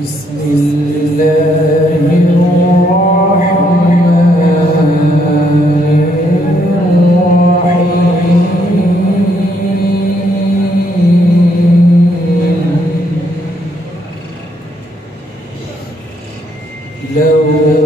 بسم الله الرحمن الرحيم لو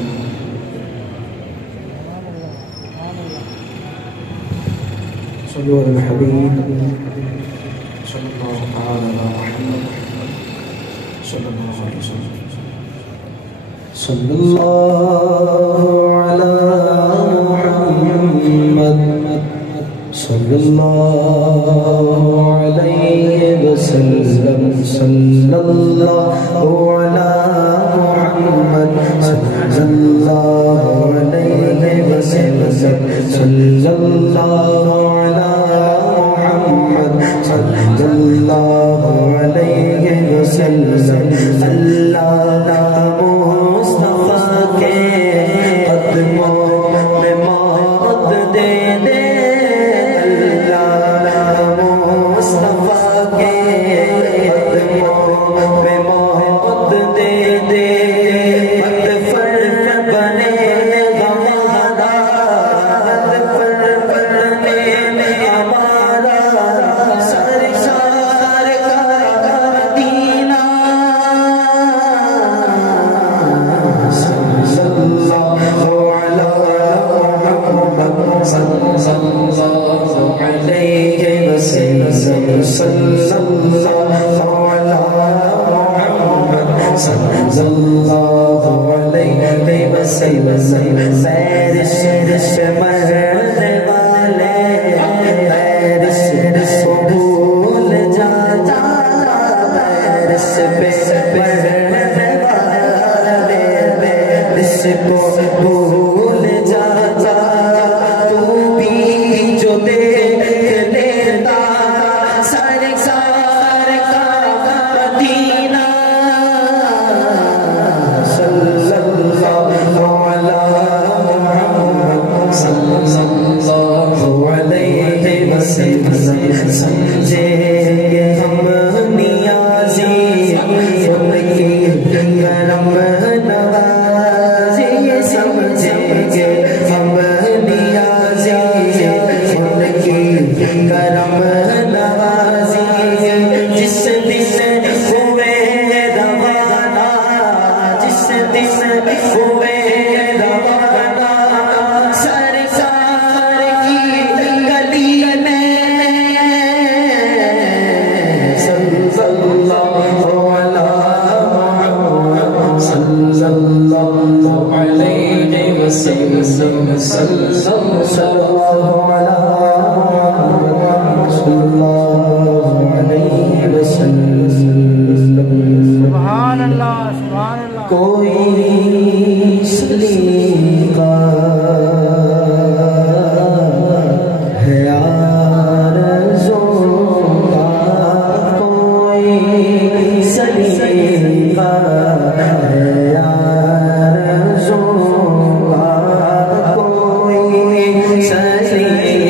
أنزلنا صلی اللہ علی محمد صلی اللہ علیہ وسلم پیرس مرنے والے پیرس کو بھول جاتا پیرس پہ مرنے والے پیرس کو بھول جاتا تو بھی جو دیکھ لیتا سرکار کا مدینہ صلی اللہ علی محمد صلی اللہ علیہ وسلم سمجھے ہم نیازی ان کی کرم نوازی سمجھے ہم نیازی ان کی کرم نوازی جس دن ہوئے روانہ جس دن ہوئے روانہ سرکار کی گلی میں صلی اللہ علی محمد صلی اللہ علیہ وسلم صلی اللہ علیہ وسلم سبحان اللہ سبحان اللہ کوئی سلیقہ ہے آرزو کا کوئی سلیقہ ہے آرزو کا کوئی سلیقہ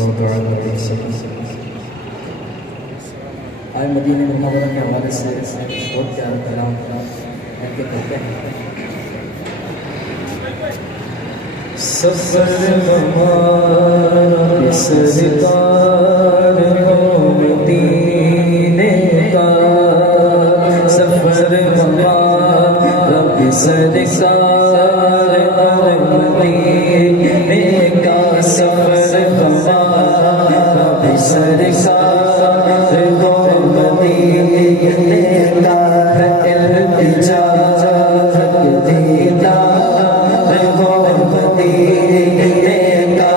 اللہ علیہ وسلم۔ آج مدینہ منورہ کے حوالے سے بہت پیارا کلام کے کرتے ہیں۔ سفر ہمارا سرکار ہو مدینے کا، سفر ہمارا سرکار ہو مدینے کا، سفر ہمارا سرکار ہو مدینے کا، التجا دیدار ہو مدینے کا،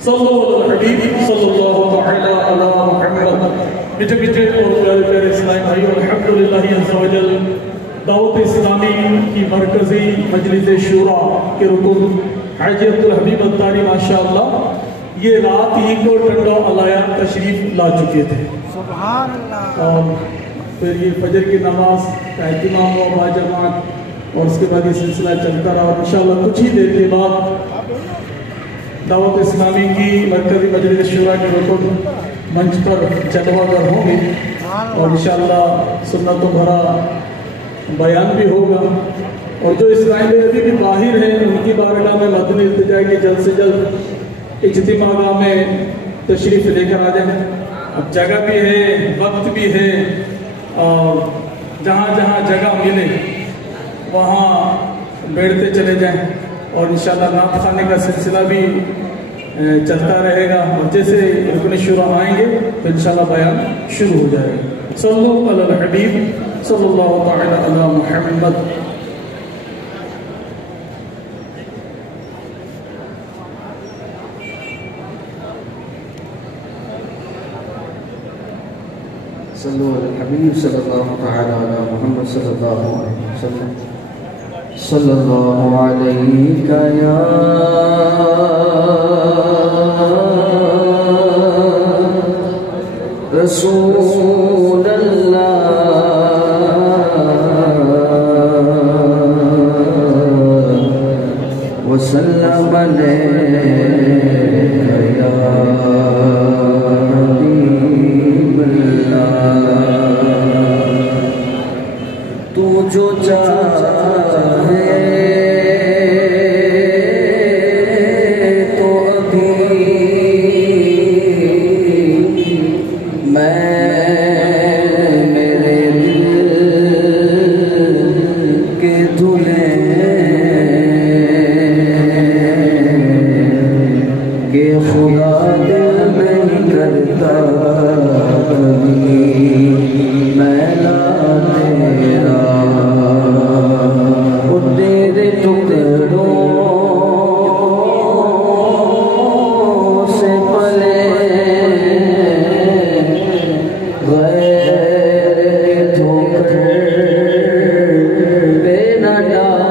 صلو علی الحبیب صلی اللہ تعالی علی محمد. میٹھے میٹھے اور پیارے پیارے اسلامی بھائیو، الحمدللہ عز و جل دعوت اسلامی کی مرکزی مجلس شورا کے رکن حاجی عبدالحبیب اتاری ماشاءاللہ یہ رات ہی کو ٹنڈا علیہ تشریف لا چکے تھے. سبحان اللہ. اور پھر یہ فجر کی نماز کا اہتمام ہوا باجماعت اور اس کے بعد یہ سلسلہ چلتا رہا. اور انشاءاللہ کچھ ہی دیر کے بعد دعوت اسلامی کی مرکزی مجلس شورا کے رکن منچ پر جلوہ گر ہوں گے اور انشاءاللہ سنتوں بھرا بیان بھی ہوگا. اور جو اسرائیلی ابھی بھی باہر ہیں ان کی بارگاہ میں مدنی التجا کی جلد سے جلد اجتماع گاہ میں تشریف لے کر آ جائیں. اب جگہ بھی ہے، وقت بھی ہے، اور جہاں جہاں جگہ ملے وہاں بیٹھتے چلے جائیں. اور انشاءاللہ نعت خانے کا سلسلہ بھی چلتا رہے گا. اور جیسے رکن شورا آئیں گے تو انشاءاللہ بیان شروع ہو جائے گا. صلو علی الحبیب صلی اللہ تعالی علی محمد. صلو علی الحبیب صلی اللہ تعالی علی محمد صلی اللہ علیہ وسلم. صلی اللہ علیہ یا رسول اللہ وسلم علیہ یا حبیب اللہ. تو جو چاہے تو ابھی میں میرے دل کے دھلے کہ خدا دل نہیں کرتا کبھی میلا تیرا. وہ تیرے ٹکڑوں سے پلے غیر کے دھوکے پہ نہ ڈال.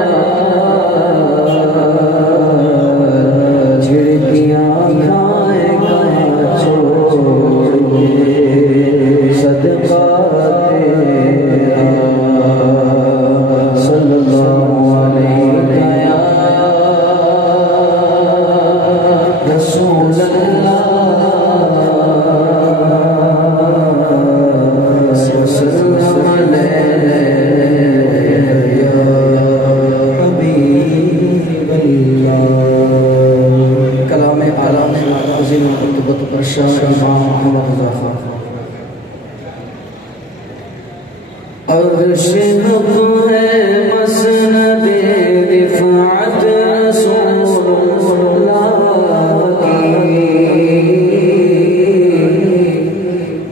جھڑکیاں کھائے گا چھوڑ کے صدقہ تیرا. صلی اللہ علیہ یا رسول اللہ وسلم علیہ یا حبیب اللہ. کلام اعلیٰ عظیم مرتبت پر شاہ امام محمد رضا خان. عرش حق ہے مسند رفعت رسول اللہ کی.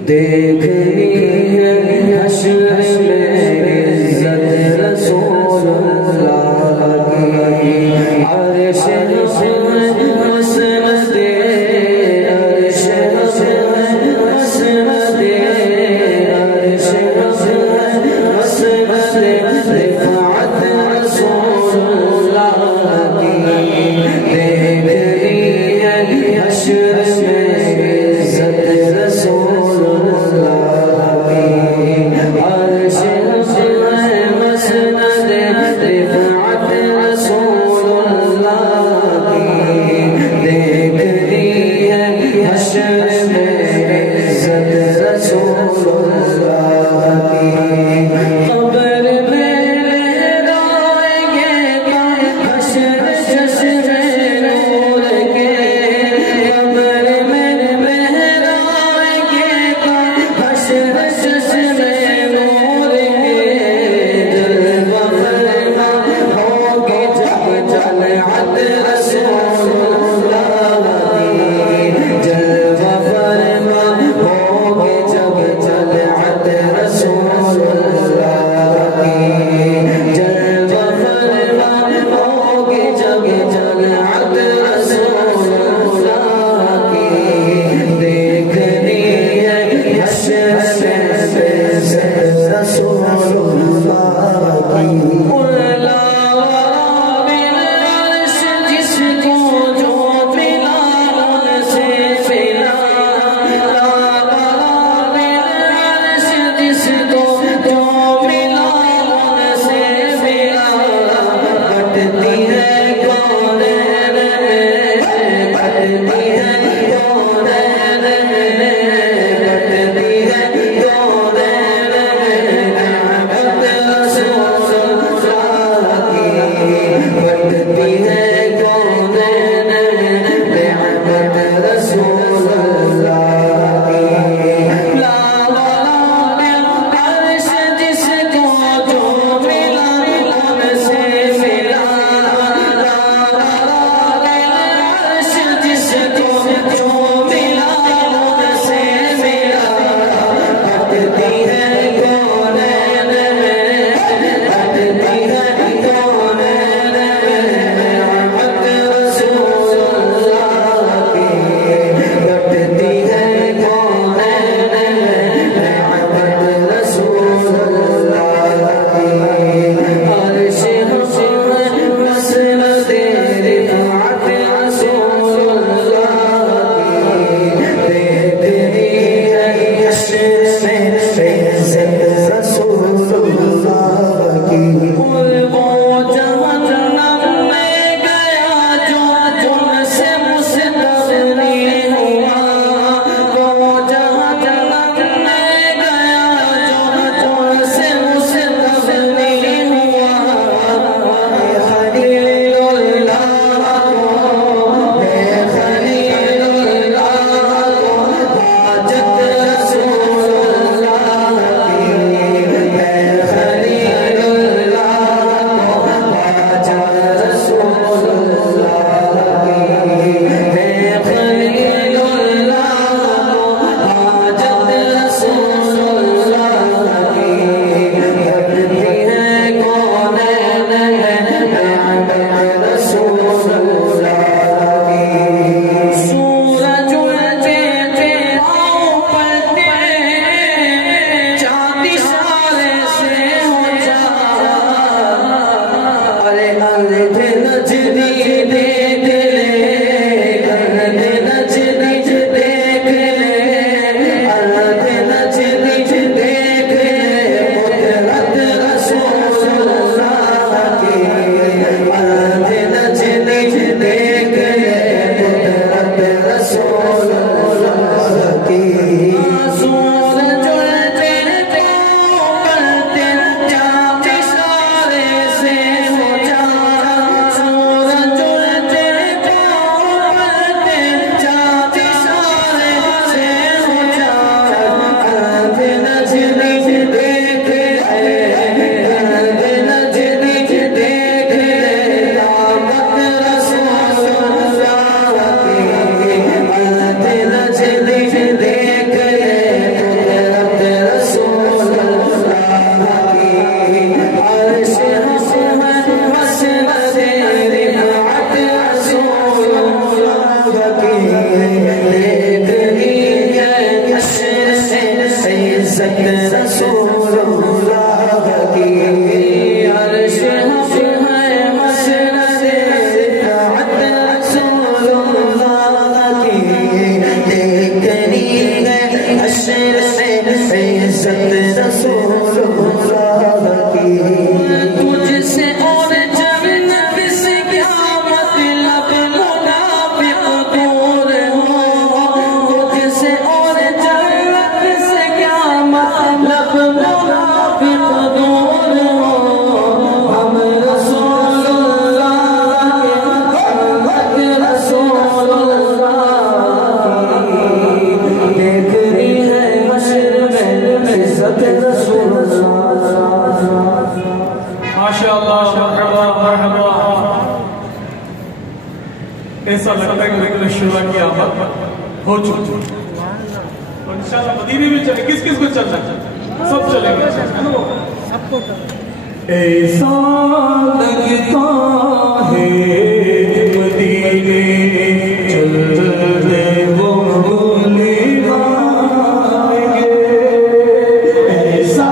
دیکھنی ہے حشر میں عزت رسول اللہ کی. عرش حق ہے مسند عرش حق ہے مسند عرش حق ہے مسند مرحبا. ایسا لگتا ہے کہ ذکر شورا کی آمد ہو چکی اور انشاءاللہ مدینے میں چلے. کس کس کو چلنا ہے؟ سب چلیں گے سب کو. ایسا لگتا ہے مدینے چلتے وہ بھولے آئیں گے. ایسا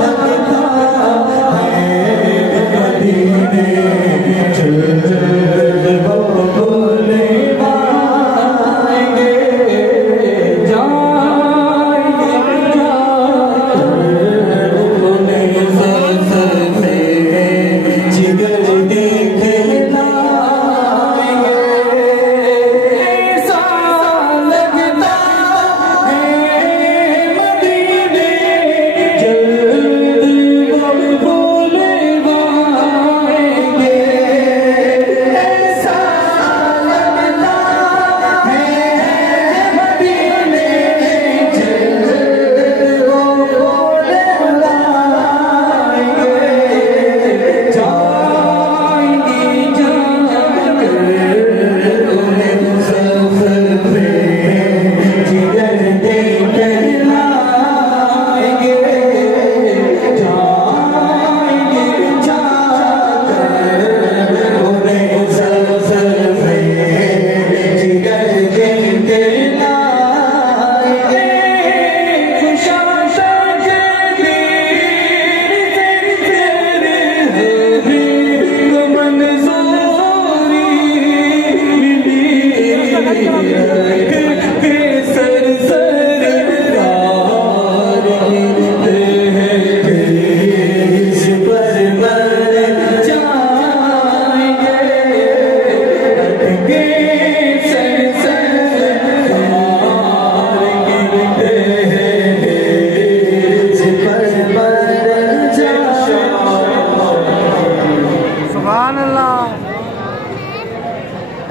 لگتا ہے مدینے چلتے وہ بھولے آئیں گے.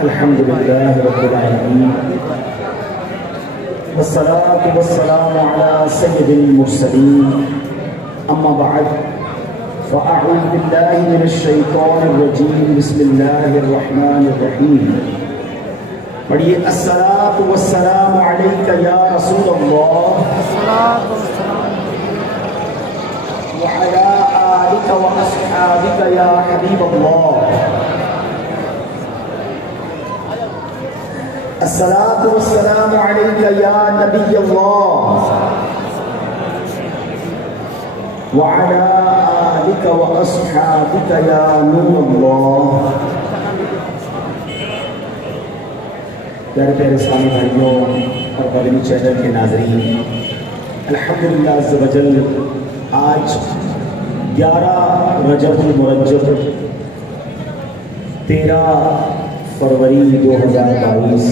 الحمدللہ رب العالمین والصلاة والسلام على سید المرسلین اما بعد فاعوذ باللہ من الشیطان الرجیم بسم اللہ الرحمن الرحیم. پڑھیے الصلاة والسلام علیک یا رسول اللہ وعلى آلک واصحابک یا حبیب اللہ. الصلاة والسلام عليك يا نبي الله وعلى آلك وأصحابك يا نور الله. پیارے پیارے اسلامی بھائیوں اور مدنی چینل کے ناظرین، الحمدللہ عز و جل آج 11 رجب المرجب 13 فروری 2022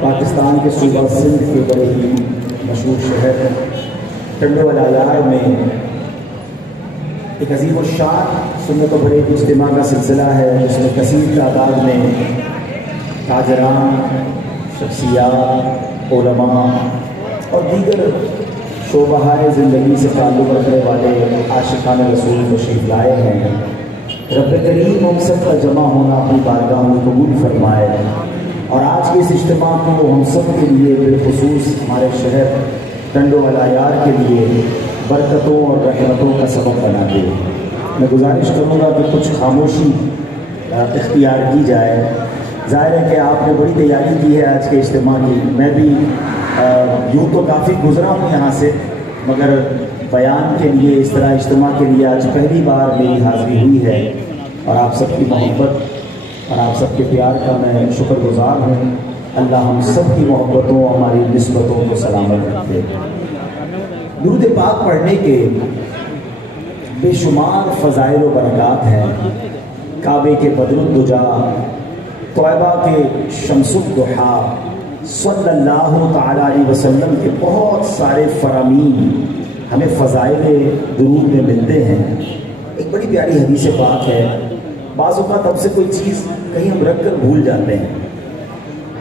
پاکستان کے صوبہ سندھ کے بڑے ہی مشہور شہر ٹنڈو العیار میں ایک عظیم الشان سنت و بریت اجتماع کا سلسلہ ہے جس میں کثیر تعداد میں تاجران، شخصیات، علماء اور دیگر شعبۂ زندگی سے تعلق رکھنے والے عاشقان رسول تشریف لائے ہیں. رب کریم ہم سب کا جمع ہونا اپنی بارگاہ میں قبول فرمائے اور آج کے اس اجتماع کو ہم سب کے لیے بالخصوص ہمارے شہر ٹنڈو العیار کے لیے برکتوں اور رحمتوں کا سبب بنا دے. میں گزارش کروں گا کہ کچھ خاموشی اختیار کی جائے. ظاہر ہے کہ آپ نے بڑی تیاری کی ہے آج کے اجتماع کی. میں بھی یوں تو کافی گزرا ہوں یہاں سے، مگر بیان کے لیے اس طرح اجتماع کے لیے آج پہلی بار میری حاضری ہوئی ہے اور آپ سب کی محبت اور آپ سب کے پیار کا میں شکر گزار ہوں. اللہ ہم سب کی محبتوں، ہماری نسبتوں کو سلامت رکھے. درود پاک پڑھنے کے بے شمار فضائل و برکات ہیں. کعبے کے بدر الدجا، طیبہ کے شمس الضحیٰ، صلی اللہ تعالی علیہ وسلم کے بہت سارے فرامین ہمیں فضائل درود میں ملتے ہیں. ایک بڑی پیاری حدیث پاک ہے. بعض اوقات اب سے کوئی چیز کہیں ہم رکھ کر بھول جاتے ہیں،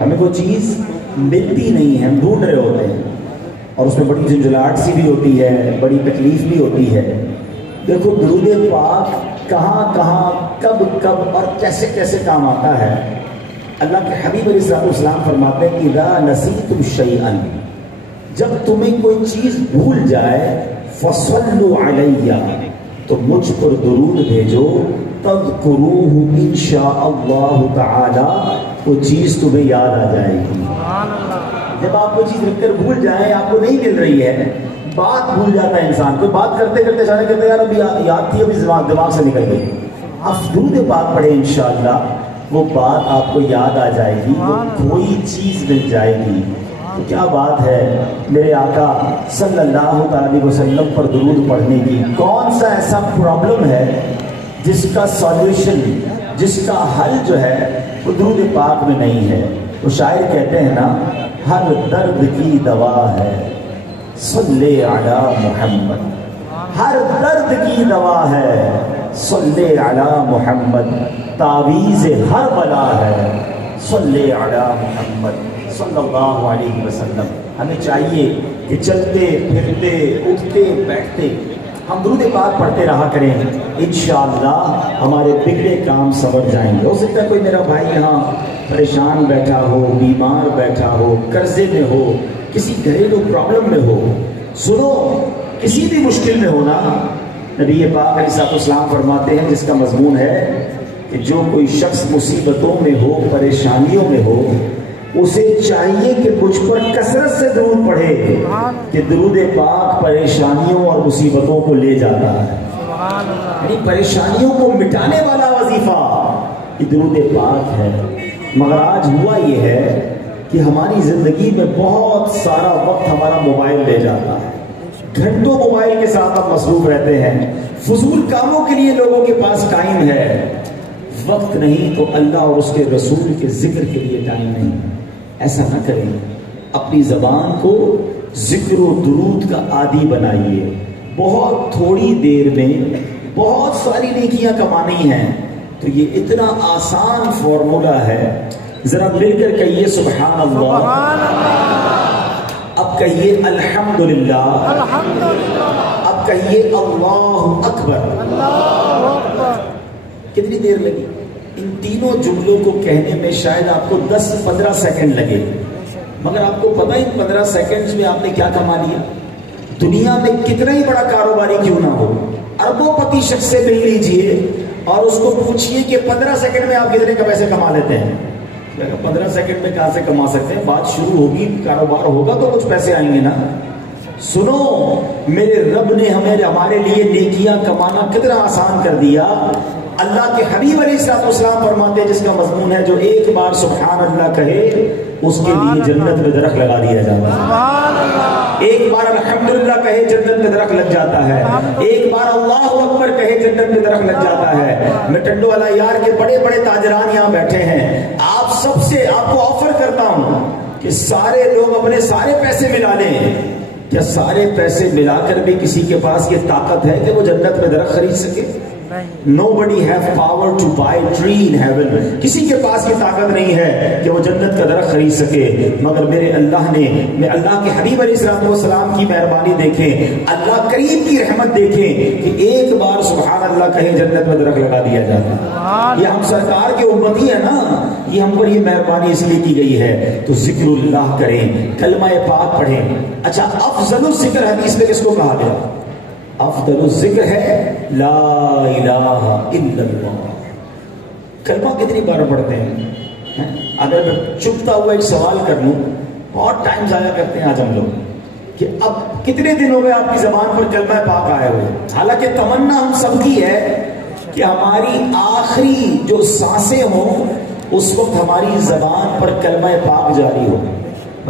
ہمیں کوئی چیز ملتی نہیں ہے، ہم ڈھونڈ رہے ہوتے ہیں اور اس میں بڑی جھنجھلاہٹ سی بھی ہوتی ہے، بڑی تکلیف بھی ہوتی ہے. دیکھو درود پاک کہاں کہاں کب کب اور کیسے کیسے کام آتا ہے. اللہ کے حبیب علیہ السلام فرماتے ہیں اذا نسیتم شیئا، جب تمہیں کوئی چیز بھول جائے فصلوا علیہ، تو مجھ پر درود بھیجو، تذکروہ انشاءاللہ تعالی، وہ چیز تمہیں یاد آ جائے گی. جب آپ کوئی چیز لکھ کر بھول جائیں، آپ کو نہیں مل رہی ہے، بات بھول جاتا ہے انسان، کوئی بات کرتے کرتے اشارہ کرتے یار ابھی یاد تھی، ابھی دماغ سے نکل گئی. آپ درود پاک پڑھیں انشاءاللہ، وہ بات آپ کو یاد آ جائے گی، وہ کوئی چیز مل جائے گی. تو کیا بات ہے میرے آقا صلی اللہ علیہ وسلم پر درود پڑھنے کی. کون سا ایسا پرابلم ہے جس کا سالوشن، جس کا حل جو ہے وہ درود پاک میں نہیں ہے. وہ شاعر کہتے ہیں نا، ہر درد کی دوا ہے صلی علی محمد، ہر درد کی دوا ہے صلی علی محمد، تعویذ ہر بلا ہے صلی علی محمد صلی اللہ علیہ وسلم. ہمیں چاہیے کہ چلتے پھرتے اٹھتے بیٹھتے ہم درود پاک پڑھتے رہا کریں، انشاءاللہ ہمارے بگڑے کام سنور جائیں گے. ہو سکتا ہے کوئی میرا بھائی یہاں پریشان بیٹھا ہو، بیمار بیٹھا ہو، قرضے میں ہو، کسی گھریلو پرابلم میں ہو. سنو، کسی بھی مشکل میں ہونا، نبی پاک علیہ السلام فرماتے ہیں جس کا مضمون ہے کہ جو کوئی شخص مصیبتوں میں ہو، پریشانیوں میں ہو، اسے چاہیے کہ مجھ پر کثرت سے درود پڑھے، کہ درود پاک پریشانیوں اور مصیبتوں کو لے جاتا ہے. یعنی پریشانیوں کو مٹانے والا وظیفہ یہ درود پاک ہے. مگر آج ہوا یہ ہے کہ ہماری زندگی میں بہت سارا وقت ہمارا موبائل لے جاتا ہے، گھنٹوں موبائل کے ساتھ ہم مصروف رہتے ہیں، فضول کاموں کے لیے لوگوں کے پاس ٹائم ہے، وقت نہیں تو اللہ اور اس کے رسول کے ذکر کے لیے ٹائم نہیں. ایسا نہ کریں، اپنی زبان کو ذکر و درود کا عادی بنائیے. بہت تھوڑی دیر میں بہت ساری نیکیاں کمانی ہیں. تو یہ اتنا آسان فارمولا ہے، ذرا مل کر کہیے سبحان اللہ، اب کہیے الحمدللہ، اب کہیے اللہ اکبر. کتنی دیر لگی؟ ان تینوں جملوں کو کہنے میں شاید آپ کو 10-15 سیکنڈ لگے، مگر آپ کو پتہ ان 15 سیکنڈ میں آپ نے کیا کما لیا. دنیا میں کتنا ہی بڑا کاروباری کیوں نہ ہو، اربوں پتی شخص سے مل لیجئے اور اس کو پوچھئے کہ 15 سیکنڈ میں آپ کتنے کا پیسے کما لیتے ہیں. 15 سیکنڈ میں کہاں سے کما سکتے ہیں؟ بات شروع ہوگی، کاروبار ہوگا تو کچھ پیسے آئیں گے نا. سنو، میرے رب نے ہمارے لیے نیکیاں کمانا کتنا آسان کر دیا. اللہ کے حبیب علیہ السلام فرماتے ہیں جس کا مضمون ہے جو ایک بار سبحان اللہ کہے اس کے لیے جنت میں درخت لگا دیا جاتا ہے. ایک بار الحمدللہ کہے جنت میں درخت لگ جاتا ہے. ایک بار اللہ اکبر کہے جنت میں درخت لگ جاتا ہے. میں ٹنڈو والا یار کے بڑے بڑے تاجران یہاں بیٹھے ہیں، آپ سب سے آپ کو آفر کرتا ہوں کہ سارے لوگ اپنے سارے پیسے ملا لیں. کیا سارے پیسے ملا کر بھی کسی کے پاس یہ طاقت ہے کہ وہ جنت میں درخت خرید سکے؟ Nobody have power to buy a tree in heaven. کسی کے پاس یہ طاقت نہیں ہے کہ وہ جنت کا درخت خرید سکے. مگر میرے اللہ نے، میں اللہ کے حبیب علیہ السلام کی مہربانی دیکھیں، اللہ کریم کی رحمت دیکھیں کہ ایک بار سبحان اللہ کہیں جنت میں درخت لگا دیا جاتا ہے. یہ ہم سرکار کے امتی ہے نا، یہ ہم پر یہ مہربانی اس لیے کی گئی ہے. تو ذکر اللہ کریں، کلمہ پاک پڑھیں. اچھا، افضل الذکر حدیث میں کس کو کہا گیا؟ افضل الذکر ہے لا الہ الا اللہ. کلمہ کتنی بار پڑھتے ہیں؟ اگر میں چپتا ہوا ایک سوال کر لوں، بہت ٹائم ضائع کرتے ہیں آج ہم لوگ کہ اب کتنے دن ہو گئے آپ کی زبان پر کلمہ پاک آئے ہوئے. حالانکہ تمنا ہم سب کی ہے کہ ہماری آخری جو سانسیں ہوں اس وقت ہماری زبان پر کلمہ پاک جاری ہو.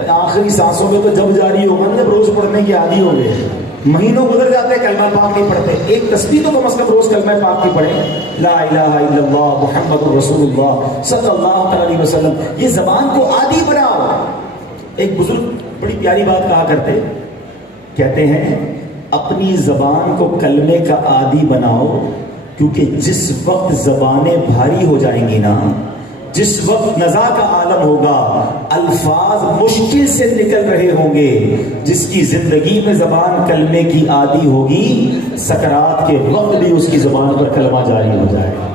آخری سانسوں میں تو جب جاری ہوگا جب روز پڑھنے کے عادی ہو گئے. مہینوں گزر جاتے ہیں کلمہ پاک نہیں پڑھتے. ایک تسبیح تو کم از کم روز کلمہ پاک کی پڑھیں، لا الہ الا اللہ محمد رسول اللہ صلی اللہ علیہ وسلم. یہ زبان کو عادی بناؤ. ایک بزرگ بڑی پیاری بات کہا کرتے، کہتے ہیں اپنی زبان کو کلمے کا عادی بناؤ، کیونکہ جس وقت زبانیں بھاری ہو جائیں گی نا جس وقت نزا کا عالم ہوگا، الفاظ مشکل سے نکل رہے ہوں گے، جس کی زندگی میں زبان کلمے کی عادی ہوگی، سکرات کے وقت بھی اس کی زبان پر کلمہ جاری ہو جائے گا۔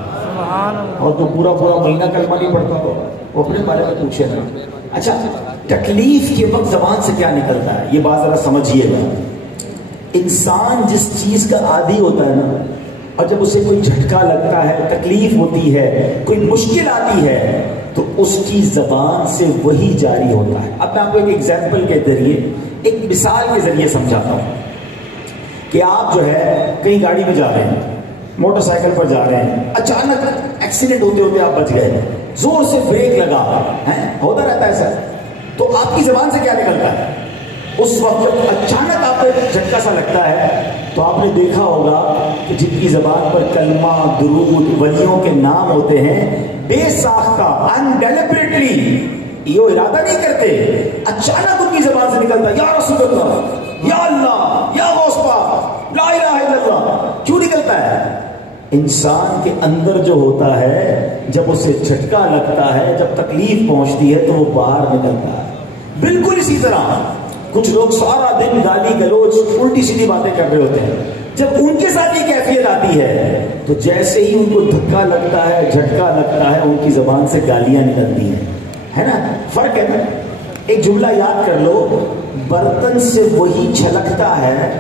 اور جو پورا مہینہ کلمہ نہیں پڑھتا ہو وہ اپنے بارے میں پوچھے نا۔ اچھا، تکلیف کے وقت زبان سے کیا نکلتا ہے یہ بات ذرا سمجھیے گا۔ انسان جس چیز کا عادی ہوتا ہے نا، اور جب اسے کوئی جھٹکا لگتا ہے، تکلیف ہوتی ہے، کوئی مشکل آتی ہے، تو اس کی زبان سے وہی جاری ہوتا ہے۔ اب میں آپ کو ایک ایگزامپل کے ذریعے، ایک مثال کے ذریعے سمجھاتا ہوں کہ آپ جو ہے کہیں گاڑی میں جا رہے ہیں، موٹر سائیکل پر جا رہے ہیں، اچانک ایکسیڈنٹ ہوتے ہوتے آپ بچ گئے، زور سے بریک لگا، ہوتا رہتا ہے سر، تو آپ کی زبان سے کیا نکلتا ہے؟ اس وقت جب اچانک آپ کو جھٹکا سا لگتا ہے تو آپ نے دیکھا ہوگا کہ جن کی زبان پر کلمہ، درود، ولیوں کے نام ہوتے ہیں، بے ساختہ، ڈیلیبریٹلی، یہ ارادہ نہیں کرتے، اچانک ان کی زبان سے نکلتا ہے، یا رسول اللہ، یا اللہ، یا غوث پاک، لا الہ الا اللہ۔ کیوں نکلتا ہے؟ انسان کے اندر جو ہوتا ہے، جب اسے جھٹکا لگتا ہے، جب تکلیف پہنچتی ہے تو وہ باہر نکلتا ہے۔ بالکل اسی طرح کچھ لوگ سارا دن گالی گلوچ الٹی سیدھی باتیں کر رہے ہوتے ہیں، جب ان کے ساتھ یہ کیفیت آتی ہے تو جیسے ہی ان کو دھکا لگتا ہے، جھٹکا لگتا ہے، ان کی زبان سے گالیاں نکلتی ہیں، ہے نا؟ فرق ہے نا؟ ایک جملہ یاد کر لو، برتن سے وہی چھلکتا ہے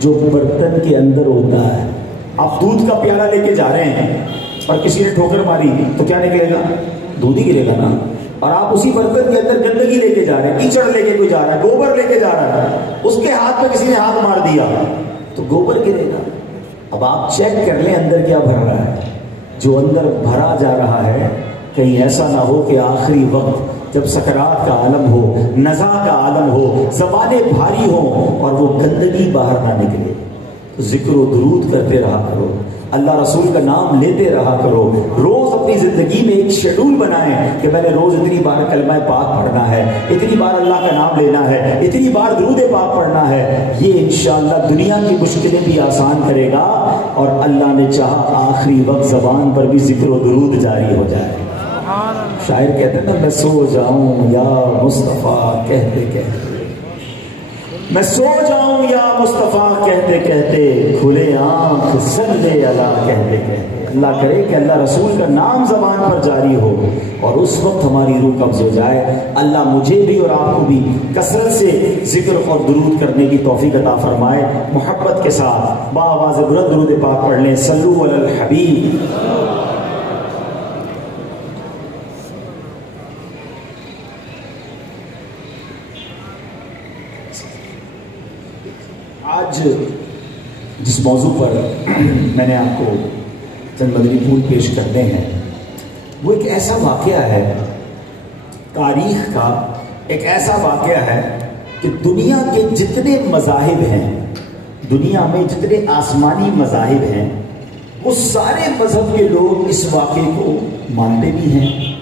جو برتن کے اندر ہوتا ہے۔ آپ دودھ کا پیالہ لے کے جا رہے ہیں اور کسی نے ٹھوکر ماری تو کیا نکلے گا؟ دودھ ہی گرے گا نا۔ اور آپ اسی برتن کے اندر گندگی لے کے جا رہے ہیں، کیچڑ لے کے کوئی جا رہا ہے، گوبر لے کے جا رہا ہے، اس کے ہاتھ میں کسی نے ہاتھ مار دیا تو گوبر گرے گا۔ اب آپ چیک کر لیں اندر کیا بھر رہا ہے۔ جو اندر بھرا جا رہا ہے کہیں ایسا نہ ہو کہ آخری وقت جب سکرات کا عالم ہو، نزا کا عالم ہو، زبانیں بھاری ہوں اور وہ گندگی باہر نہ نکلے۔ تو ذکر و درود کرتے رہا کرو، اللہ رسول کا نام لیتے رہا کرو، روز اپنی زندگی میں ایک شیڈول بنائیں کہ میں نے روز اتنی بار کلمہ پاک پڑھنا ہے، اتنی بار اللہ کا نام لینا ہے، اتنی بار درود پاک پڑھنا ہے۔ یہ انشاءاللہ دنیا کی مشکلیں بھی آسان کرے گا، اور اللہ نے چاہا آخری وقت زبان پر بھی ذکر و درود جاری ہو جائے۔ شاعر کہتے ہیں نا، میں سو جاؤں یا مصطفیٰ کہتے کہتے، میں سو جاؤں یا مصطفیٰ کہتے کہتے، کھلے آنکھ صلی اللہ کہتے کہتے۔ اللہ کرے کہ اللہ رسول کا نام زبان پر جاری ہو اور اس وقت ہماری روح قبض ہو جائے۔ اللہ مجھے بھی اور آپ کو بھی کثرت سے ذکر اور درود کرنے کی توفیق عطا فرمائے۔ محبت کے ساتھ بآواز بلند درود پاک پڑھ لیں، صلو علی الحبیب۔ آج جس موضوع پر میں نے آپ کو چند مدنی پھول پیش کرنے ہیں وہ ایک ایسا واقعہ ہے، تاریخ کا ایک ایسا واقعہ ہے کہ دنیا کے جتنے مذاہب ہیں، دنیا میں جتنے آسمانی مذاہب ہیں، وہ سارے مذہب کے لوگ اس واقعے کو مانتے بھی ہیں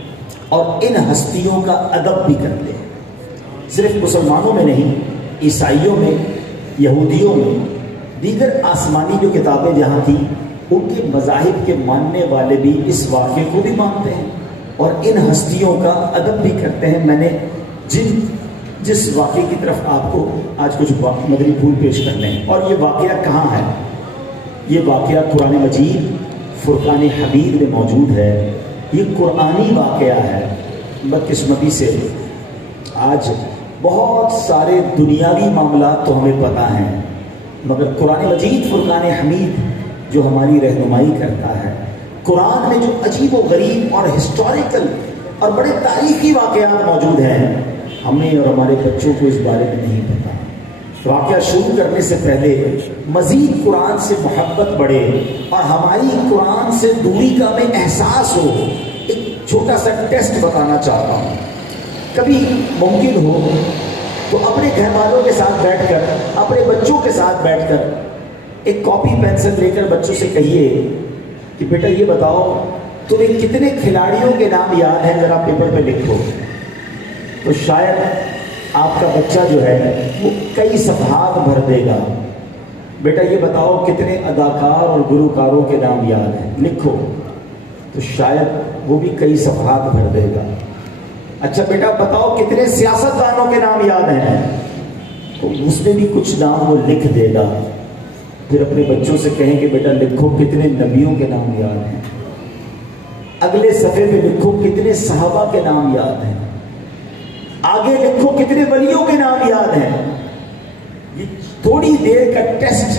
اور ان ہستیوں کا ادب بھی کرتے ہیں۔ صرف مسلمانوں میں نہیں، عیسائیوں میں، یہودیوں میں، دیگر آسمانی جو کتابیں جہاں تھیں ان کے مذاہب کے ماننے والے بھی اس واقعے کو بھی مانتے ہیں اور ان ہستیوں کا ادب بھی کرتے ہیں۔ میں نے جس واقعے کی طرف آپ کو آج کچھ مدنی پھول پیش کرنے ہیں، اور یہ واقعہ کہاں ہے؟ یہ واقعہ قرآن مجید فرقان حمید میں موجود ہے۔ یہ قرآنی واقعہ ہے۔ بدقسمتی سے آج بہت سارے دنیاوی معاملات تو ہمیں پتہ ہیں، مگر قرآن مجید فرقان حمید جو ہماری رہنمائی کرتا ہے، قرآن میں جو عجیب و غریب اور ہسٹوریکل اور بڑے تاریخی واقعات موجود ہیں، ہمیں اور ہمارے بچوں کو اس بارے میں نہیں پتہ۔ واقعہ شروع کرنے سے پہلے مزید قرآن سے محبت بڑھے اور ہماری قرآن سے دوری کا ہمیں احساس ہو، ایک چھوٹا سا ٹیسٹ بتانا چاہتا ہوں۔ کبھی ممکن ہو تو اپنے گھر والوں کے ساتھ بیٹھ کر، اپنے بچوں کے ساتھ بیٹھ کر ایک کاپی پینسل لے کر بچوں سے کہیے کہ بیٹا یہ بتاؤ تمہیں کتنے کھلاڑیوں کے نام یاد ہیں، ذرا پیپر پہ لکھو۔ تو شاید آپ کا بچہ جو ہے وہ کئی صفحات بھر دے گا۔ بیٹا یہ بتاؤ کتنے اداکار اور گلوکاروں کے نام یاد ہیں، لکھو۔ تو شاید وہ بھی کئی صفحات بھر دے گا. اچھا بیٹا بتاؤ کتنے سیاستدانوں کے نام یاد ہیں؟ تو اس میں بھی کچھ نام وہ لکھ دے گا. پھر اپنے بچوں سے کہیں کہ بیٹا لکھو کتنے نبیوں کے نام یاد ہیں. اگلے صفحے پہ لکھو کتنے صحابہ کے نام یاد ہیں. آگے لکھو کتنے ولیوں کے نام یاد ہیں. یہ تھوڑی دیر کا ٹیسٹ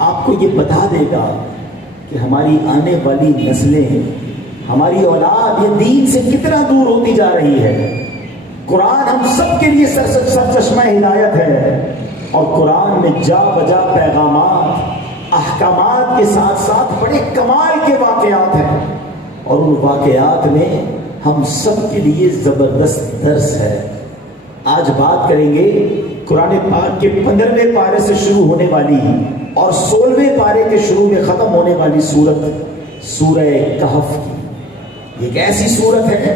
آپ کو یہ بتا دے گا کہ ہماری آنے والی نسلیں، ہماری اولاد یہ دین سے کتنا دور ہوتی جا رہی ہے. قرآن ہم سب کے لیے سر چشمہ ہدایت ہے، اور قرآن میں جا بجا پیغامات احکامات کے ساتھ ساتھ بڑے کمال کے واقعات ہیں، اور ان واقعات میں ہم سب کے لیے زبردست درس ہے. آج بات کریں گے قرآن پاک کے 15ویں پارے سے شروع ہونے والی اور 16ویں پارے کے شروع میں ختم ہونے والی سورت سورہ کہف کی. یہ ایک ایسی سورت ہے،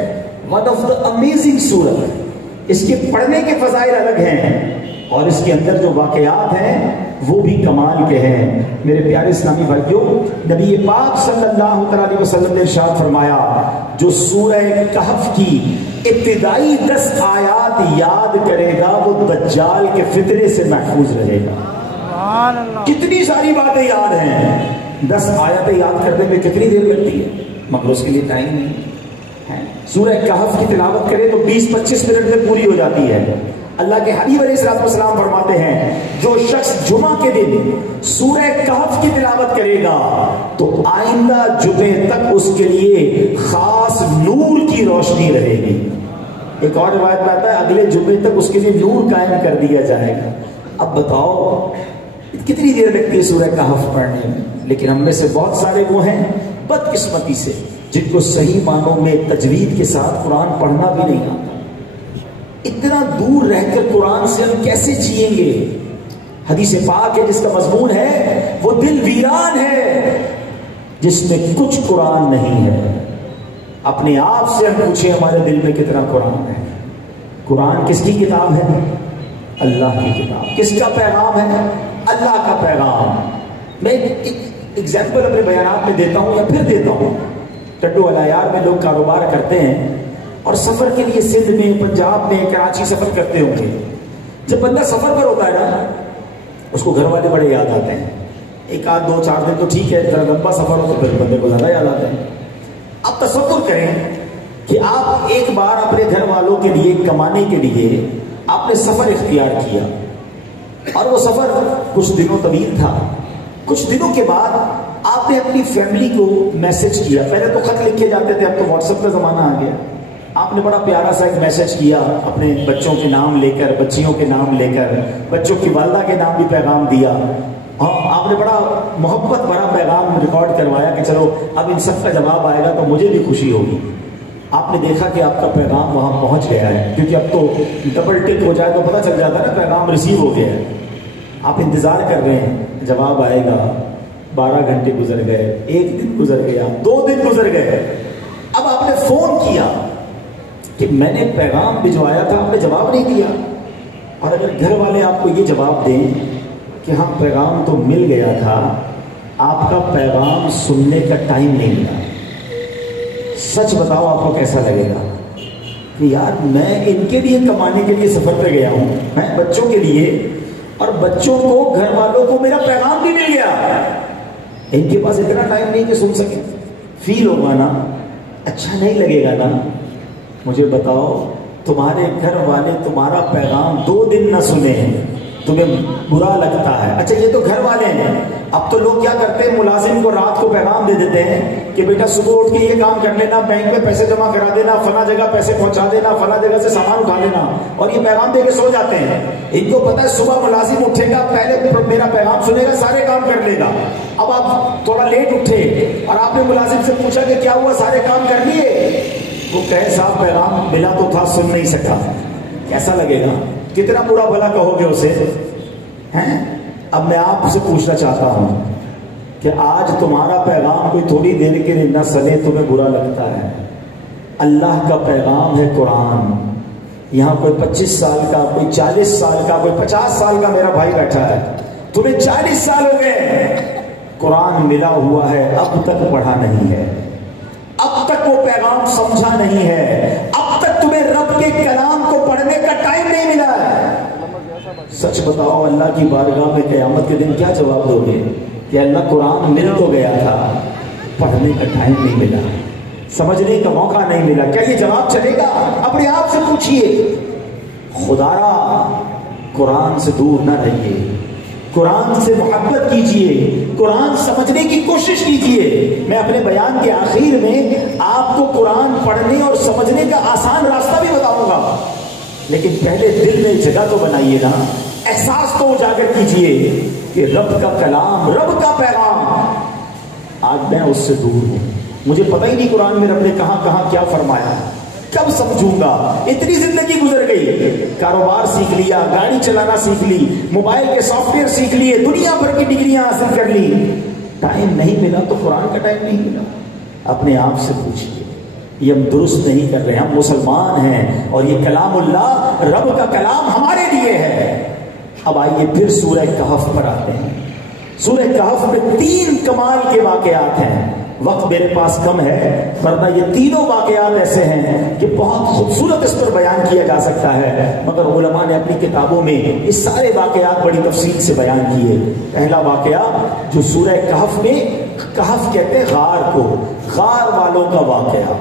ون آف دا امیزنگ سورت. اس کے پڑھنے کے فضائل الگ ہیں اور اس کے اندر جو واقعات ہیں وہ بھی کمال کے ہیں. میرے پیارے اسلامی بھائیوں، نبی پاک صلی اللہ علیہ وسلم نے ارشاد فرمایا جو سورہ کہف کی ابتدائی 10 آیات یاد کرے گا وہ دجال کے فتنے سے محفوظ رہے گا. کتنی ساری باتیں یاد ہیں. 10 آیتیں یاد کرنے میں کتنی دیر لگتی ہے؟ مگر اس کے لیے ٹائم نہیں ہے. سورہ کہف کی تلاوت کرے تو 20-25 منٹ میں پوری ہو جاتی ہے. اللہ کے حبیب علیہ السلام فرماتے ہیں جو شخص جمعہ کے دن سورہ کہف کی تلاوت کرے گا تو آئندہ جمعے تک اس کے لیے خاص نور کی روشنی رہے گی. ایک اور روایت میں آتا ہے اگلے جمعے تک اس کے لیے نور قائم کر دیا جائے گا. اب بتاؤ کتنی دیر لگتی ہے سورہ کہف پڑھنے میں؟ لیکن ہم میں سے بہت سارے وہ ہیں بدقسمتی سے جن کو صحیح معنوں میں تجوید کے ساتھ قرآن پڑھنا بھی نہیں آتا. اتنا دور رہ کر قرآن سے ہم کیسے جئیں گے؟ حدیث پاک ہے جس کا مضمون ہے وہ دل ویران ہے جس میں کچھ قرآن نہیں ہے. اپنے آپ سے ہم پوچھیں ہمارے دل میں کتنا قرآن ہے؟ قرآن کس کی کتاب ہے؟ اللہ کی کتاب. کس کا پیغام ہے؟ اللہ کا پیغام. میں ایک ایگزامپل اپنے بیانات میں دیتا ہوں یا پھر دیتا ہوں. ٹڈو العیار میں لوگ کاروبار کرتے ہیں اور سفر کے لیے سندھ میں، پنجاب میں، کراچی سفر کرتے ہوں گے. جب بندہ سفر پر ہوتا ہے نا اس کو گھر والے بڑے یاد آتے ہیں. 1 آدھ 2 4 دن تو ٹھیک ہے، ذرا لمبا سفر ہو تو پھر بندے کو زیادہ یاد آتے ہیں. اب تصور کریں کہ آپ ایک بار اپنے گھر والوں کے لیے کمانے کے لیے آپ نے سفر اختیار کیا اور وہ سفر کچھ دنوں طویل تھا. کچھ دنوں کے بعد آپ نے اپنی فیملی کو میسج کیا. پہلے تو خط لکھے جاتے تھے، اب تو واٹس ایپ کا زمانہ آ گیا. آپ نے بڑا پیارا سا ایک میسج کیا اپنے بچوں کے نام لے کر، بچیوں کے نام لے کر، بچوں کی والدہ کے نام بھی پیغام دیا. آپ نے بڑا محبت بڑا پیغام ریکارڈ کروایا کہ چلو اب ان سب کا جواب آئے گا تو مجھے بھی خوشی ہوگی. آپ نے دیکھا کہ آپ کا پیغام وہاں پہنچ گیا ہے، کیونکہ اب تو ڈبل ٹک ہو جائے تو پتہ چل جاتا ہے نا پیغام ریسیو ہو گیا ہے. آپ انتظار کر رہے ہیں جواب آئے گا. 12 گھنٹے گزر گئے، 1 دن گزر گیا، 2 دن گزر گئے. اب آپ نے فون کیا کہ میں نے پیغام بھجوایا تھا، آپ نے جواب نہیں دیا. اور اگر گھر والے آپ کو یہ جواب دیں کہ ہاں پیغام تو مل گیا تھا، آپ کا پیغام سننے کا ٹائم نہیں ملا، سچ بتاؤ آپ کو کیسا لگے گا؟ کہ یار میں ان کے لیے کمانے کے لیے سفر پہ گیا ہوں، میں بچوں کے لیے، اور بچوں کو گھر والوں کو میرا پیغام بھی مل گیا، ان کے پاس اتنا ٹائم نہیں کہ سن سکیں. فیل ہوگا نا؟ اچھا نہیں لگے گا نا؟ مجھے بتاؤ تمہارے گھر والے تمہارا پیغام 2 دن نہ سنے تمہیں برا لگتا ہے. اچھا یہ تو گھر والے ہیں. اب تو لوگ کیا کرتے ہیں، ملازم کو رات کو پیغام دے دیتے ہیں کہ بیٹا صبح اٹھ کے یہ کام کر لینا، بینک میں پیسے جمع کرا دینا، فلاں جگہ پیسے پہنچا دینا، فلاں جگہ سے سامان اٹھا لینا، اور یہ پیغام دے کے سو جاتے ہیں. ان کو پتا ہے صبح ملازم اٹھے گا پہلے میرا پیغام سنے گا، سارے کام کر لے گا. اب آپ تھوڑا لیٹ اٹھے اور آپ نے ملازم سے پوچھا کہ کیا ہوا، سارے کام کر لیے؟ وہ کہے صاحب پیغام ملا تو تھا، سن نہیں سکا. کیسا لگے گا؟ کتنا برا بھلا کہو گے اسے ہیں؟ اب میں آپ سے پوچھنا چاہتا ہوں کہ آج تمہارا پیغام کوئی تھوڑی دیر کے لیے نہ سنے تمہیں برا لگتا ہے. اللہ کا پیغام ہے قرآن. یہاں کوئی 25 سال کا، کوئی 40 سال کا، کوئی 50 سال کا میرا بھائی بیٹھا ہے، تمہیں 40 سال ہو گئے، قرآن ملا ہوا ہے اب تک پڑھا نہیں ہے. کلام سمجھا نہیں ہے، اب تک تمہیں رب کے کلام کو پڑھنے کا ٹائم نہیں ملا ہے۔ سچ بتاؤ اللہ کی بارگاہ میں قیامت کے دن کیا جواب دو گے کہ اللہ قرآن مل تو گیا تھا، پڑھنے کا ٹائم نہیں ملا، سمجھنے کا موقع نہیں ملا؟ کیا یہ جواب چلے گا؟ اپنے آپ سے پوچھئے۔ خدارا قرآن سے دور نہ رہیے، قرآن سے محبت کیجئے، قرآن سمجھنے کی کوشش کیجئے۔ میں اپنے بیان کے آخر میں آپ کو قرآن پڑھنے اور سمجھنے کا آسان راستہ بھی بتاؤں گا، لیکن پہلے دل میں جگہ تو بنائیے نا، احساس تو اجاگر کیجئے کہ رب کا کلام، رب کا پیغام آج میں اس سے دور ہوں، مجھے پتہ ہی نہیں قرآن میں رب نے کہاں کہاں کیا فرمایا، کب سمجھوں گا؟ اتنی زندگی گزر گئی، کاروبار سیکھ لیا، گاڑی چلانا سیکھ لی، موبائل کے سافٹ ویئر سیکھ لیے، دنیا بھر کی ڈگریاں حاصل کر لی، ٹائم نہیں ملا تو قرآن کا ٹائم نہیں ملا؟ اپنے آپ سے پوچھئے، یہ ہم درست نہیں کر رہے، ہم مسلمان ہیں اور یہ کلام اللہ، رب کا کلام ہمارے لیے ہے۔ اب آئیے پھر سورہ کہف پر آتے ہیں۔ سورہ کہف میں 3 کمال کے واقعات ہیں، وقت میرے پاس کم ہے ورنہ یہ تینوں واقعات ایسے ہیں کہ بہت خوبصورت اس پر بیان کیا جا سکتا ہے، مگر علماء نے اپنی کتابوں میں اس سارے واقعات بڑی تفصیل سے بیان کیے۔ پہلا واقعہ جو سورہ کہف میں، کہف کہتے ہیں غار کو، غار والوں کا واقعہ۔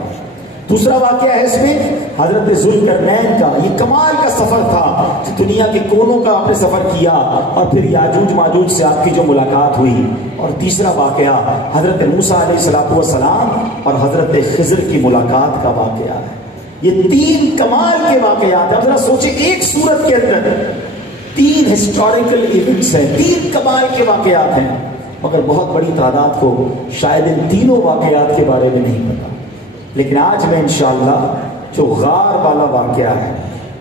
دوسرا واقعہ ہے اس میں حضرت ذوالقرنین کا، یہ کمال کا سفر تھا کہ دنیا کے کونوں کا آپ نے سفر کیا اور پھر یاجوج ماجوج سے آپ کی جو ملاقات ہوئی۔ اور تیسرا واقعہ حضرت موسیٰ علیہ السلام اور حضرت خضر کی ملاقات کا واقعہ ہے۔ یہ 3 کمال کے واقعات ہیں۔ اب ذرا سوچیں، ایک سورت کے اندر 3 ہسٹوریکل ایونٹس ہیں، 3 کمال کے واقعات ہیں، مگر بہت بڑی تعداد کو شاید ان تینوں واقعات کے بارے میں نہیں پتا۔ لیکن آج میں انشاءاللہ جو غار والا واقعہ ہے،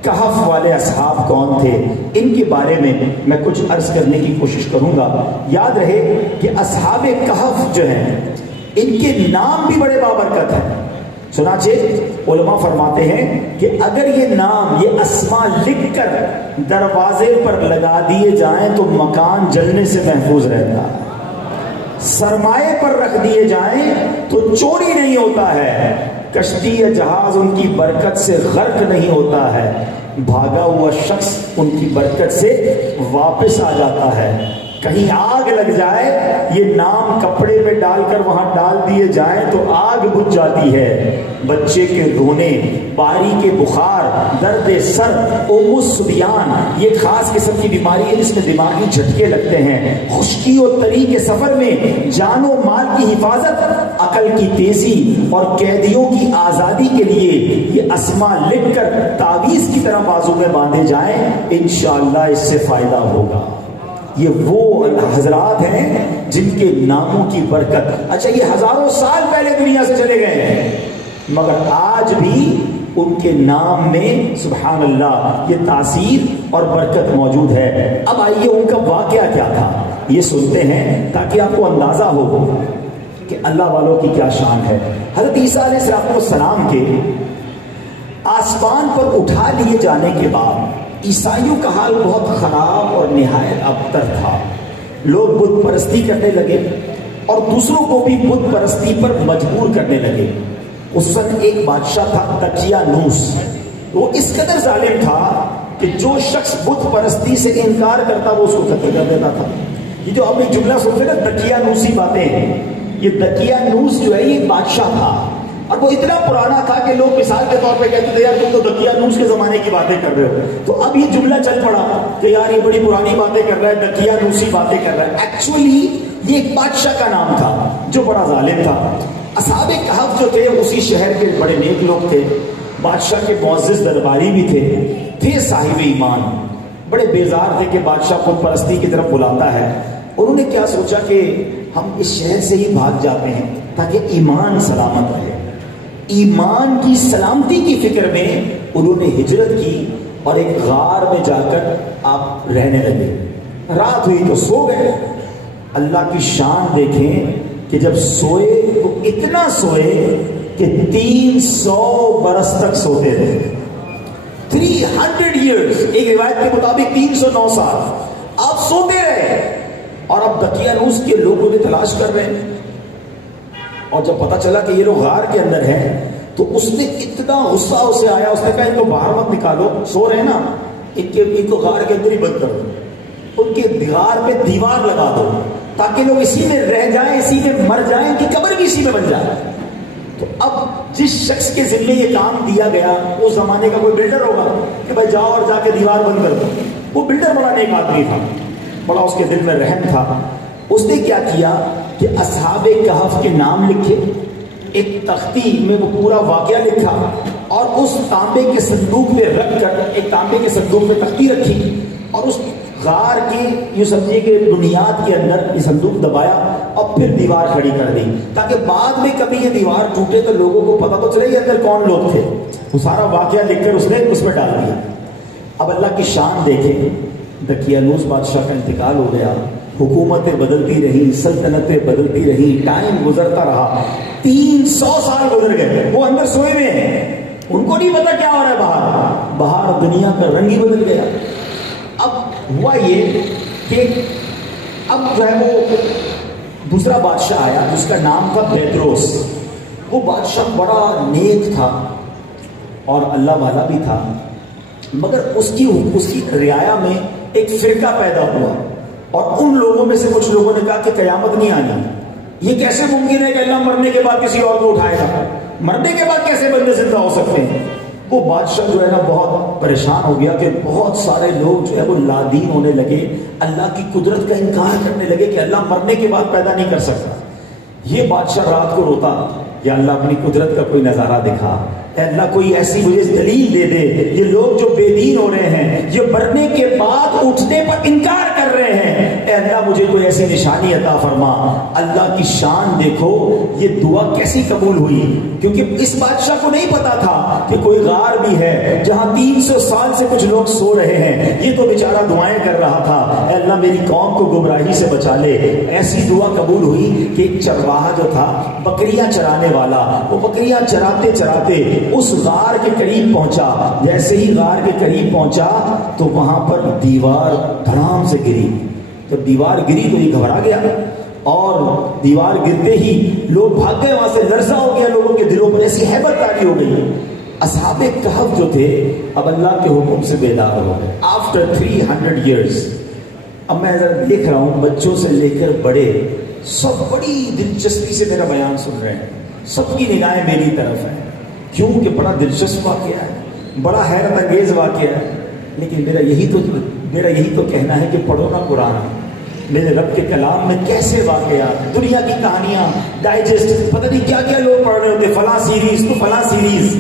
کہف والے اصحاب کون تھے، ان کے بارے میں کچھ عرض کرنے کی کوشش کروں گا۔ یاد رہے کہ اصحاب کہف جو ہیں ان کے نام بھی بڑے بابرکت ہیں۔ چنانچہ علماء فرماتے ہیں کہ اگر یہ نام، یہ اسماء لکھ کر دروازے پر لگا دیے جائیں تو مکان جلنے سے محفوظ رہتا ہے، سرمائے پر رکھ دیے جائیں تو چوری نہیں ہوتا ہے، کشتی یا جہاز ان کی برکت سے غرق نہیں ہوتا ہے، بھاگا ہوا شخص ان کی برکت سے واپس آ جاتا ہے، کہیں آگ لگ جائے یہ نام کپڑے میں ڈال کر وہاں ڈال دیے جائیں تو آگ بجھ جاتی ہے، بچے کے رونے، باری کے بخار، درد سر، ام الصبیان، یہ خاص قسم کی بیماری ہے جس میں دماغی جھٹکے لگتے ہیں، خشکی اور تری کے سفر میں جان و مال کی حفاظت، عقل کی تیزی اور قیدیوں کی آزادی کے لیے یہ اسماء لکھ کر تعویذ کی طرح بازو میں باندھے جائیں، انشاءاللہ اس سے فائدہ ہوگا۔ یہ وہ حضرات ہیں جن کے ناموں کی برکت، اچھا یہ ہزاروں سال پہلے دنیا سے چلے گئے ہیں مگر آج بھی ان کے نام میں سبحان اللہ یہ تاثیر اور برکت موجود ہے۔ اب آئیے ان کا واقعہ کیا تھا یہ سنتے ہیں تاکہ آپ کو اندازہ ہو کہ اللہ والوں کی کیا شان ہے۔ حضرت عیسیٰ علیہ السلام کے آسمان پر اٹھا لیے جانے کے بعد عیسائیوں کا حال بہت خراب اور نہایت ابتر تھا، لوگ بت پرستی کرنے لگے اور دوسروں کو بھی بت پرستی پر مجبور کرنے لگے۔ اس وقت ایک بادشاہ تھا دقیانوس، وہ اس قدر ظالم تھا کہ جو شخص بت پرستی سے انکار کرتا وہ اس کو قتل کر دیتا تھا۔ یہ جو آپ ایک جملہ سنتے ہیں نا دقیانوسی باتیں، یہ دقیانوس جو ہے یہ بادشاہ تھا اور وہ اتنا پرانا تھا کہ لوگ مثال کے طور پہ کہتے تھے یار تم تو دقیانوس کے زمانے کی باتیں کر رہے ہو، تو اب یہ جملہ چل پڑا کہ یار یہ بڑی پرانی باتیں کر رہا ہے، دقیانوسی باتیں کر رہا ہے۔ ایکچولی یہ ایک بادشاہ کا نام تھا جو بڑا ظالم تھا۔ اصحاب کہف جو تھے اسی شہر کے بڑے نیک لوگ تھے، بادشاہ کے معزز درباری بھی تھے صاحب ایمان، بڑے بیزار تھے کہ بادشاہ خود پرستی کی طرف بلاتا ہے۔ انہوں نے کیا سوچا کہ ہم اس شہر سے ہی بھاگ جاتے ہیں تاکہ ایمان سلامت رہے۔ ایمان کی سلامتی کی فکر میں انہوں نے ہجرت کی اور ایک غار میں جا کر آپ رہنے لگے۔ رات ہوئی تو سو گئے۔ اللہ کی شان دیکھیں کہ جب سوئے تو اتنا سوئے کہ 300 برس تک سوتے تھے، 300 ایئرز، ایک روایت کے مطابق 309 سال آپ سوتے رہے۔ اور اب دقیانوس کے لوگوں نے تلاش کر رہے ہیں، اور جب پتا چلا کہ یہ لوگ غار کے اندر ہیں تو اس نے اتنا غصہ اسے آیا، اس نے کہا ان کو باہر مت نکالو، سو رہے نا، ان کو غار کے اندر ہی بند کر دو، ان کے غار پہ دیوار لگا دو تاکہ لوگ اسی میں رہ جائیں، اسی میں مر جائیں، ان کی قبر بھی اسی میں بن جائے۔ تو اب جس شخص کے ذمے یہ کام دیا گیا، اس زمانے کا کوئی بلڈر ہوگا کہ بھائی جاؤ اور جا کے دیوار بند کر دو، وہ بلڈر بڑا نیک آدمی تھا، بڑا اس کے دل میں رحم تھا۔ اس نے کیا کیا کہ اصحاب کہف کے نام لکھے، ایک تختی میں وہ پورا واقعہ لکھا، اور اس تانبے کے صندوق میں رکھ کر، ایک تانبے کے صندوق میں تختی رکھی، اور اس غار کی یہ سمجھیے کہ بنیاد کے اندر یہ صندوق دبایا، اور پھر دیوار کھڑی کر دی تاکہ بعد میں کبھی یہ دیوار ٹوٹے تو لوگوں کو پتہ تو چلے اندر کون لوگ تھے۔ وہ سارا واقعہ لکھ کر اس نے اس میں ڈال دیا۔ اب اللہ کی شان دیکھیں، دقیانوس بادشاہ کا انتقال ہو گیا، حکومتیں بدلتی رہی، سلطنتیں بدلتی رہی، ٹائم گزرتا رہا، 300 سال گزر گئے، وہ اندر سوئے ہوئے ہیں، ان کو نہیں پتا کیا ہو رہا ہے باہر، باہر دنیا کا رنگ ہی بدل گیا۔ اب ہوا یہ کہ اب جو ہے وہ دوسرا بادشاہ آیا جس کا نام تھا بیدروس۔ وہ بادشاہ بڑا نیک تھا اور اللہ والا بھی تھا، مگر اس کی رعایا میں ایک فرقہ پیدا ہوا، اور ان لوگوں میں سے کچھ لوگوں نے کہا کہ قیامت نہیں آنی، یہ کیسے ممکن ہے کہ اللہ مرنے کے بعد کسی اور کو اٹھائے گا، مرنے کے بعد کیسے بندے زندہ ہو سکتے ہیں۔ وہ بادشاہ جو ہے نا بہت پریشان ہو گیا کہ بہت سارے لوگ جو ہے وہ لادین ہونے لگے، اللہ کی قدرت کا انکار کرنے لگے کہ اللہ مرنے کے بعد پیدا نہیں کر سکتا۔ یہ بادشاہ رات کو روتا، یا اللہ اپنی قدرت کا کوئی نظارہ دکھا، اے اللہ کوئی ایسی مجھے دلیل دے دے، یہ لوگ جو بے دین ہو رہے ہیں، یہ مرنے کے بعد اٹھنے پر انکار کر رہے ہیں، اے اللہ مجھے کوئی ایسی نشانی عطا فرما۔ اللہ کی شان دیکھو، یہ دعا کیسی قبول ہوئی، کیونکہ اس بادشاہ کو نہیں پتا تھا کہ کوئی غار بھی ہے جہاں 300 سال سے کچھ لوگ سو رہے ہیں، یہ تو بیچارہ دعائیں کر رہا تھا، اے اللہ میری قوم کو گمراہی سے بچا لے۔ ایسی دعا قبول ہوئی کہ ایک چرواہا جو تھا، بکریاں چرانے والا، وہ بکریاں چراتے چراتے اس غار کے قریب پہنچا۔ جیسے ہی غار کے قریب پہنچا تو وہاں پر دیوار دھڑام سے گری۔ جب دیوار گری تو یہ گھبرا گیا، اور دیوار گرتے ہی لوگ بھاگ گئے وہاں سے، لرزہ ہو گیا لوگوں کے دلوں پر، ایسی ہیبت تاری ہو گئی۔ اصحاب کہف جو تھے اب اللہ کے حکم سے بیدار ہو گئے آفٹر 300 ایئرس۔ اب میں ذرا دیکھ رہا ہوں بچوں سے لے کر بڑے سب بڑی دلچسپی سے میرا بیان سن رہے ہیں، سب کی نگاہیں میری طرف ہیں، کیونکہ بڑا دلچسپ واقعہ ہے، بڑا حیرت انگیز واقعہ ہے۔ لیکن میرا یہی تو کہنا ہے کہ پڑھو نا قرآن، میرے رب کے کلام میں کیسے واقعات، دنیا کی کہانیاں، ڈائجسٹ، پتہ نہیں کیا کیا لوگ پڑھ رہے ہوتے، فلاں سیریز تو فلاں سیریز۔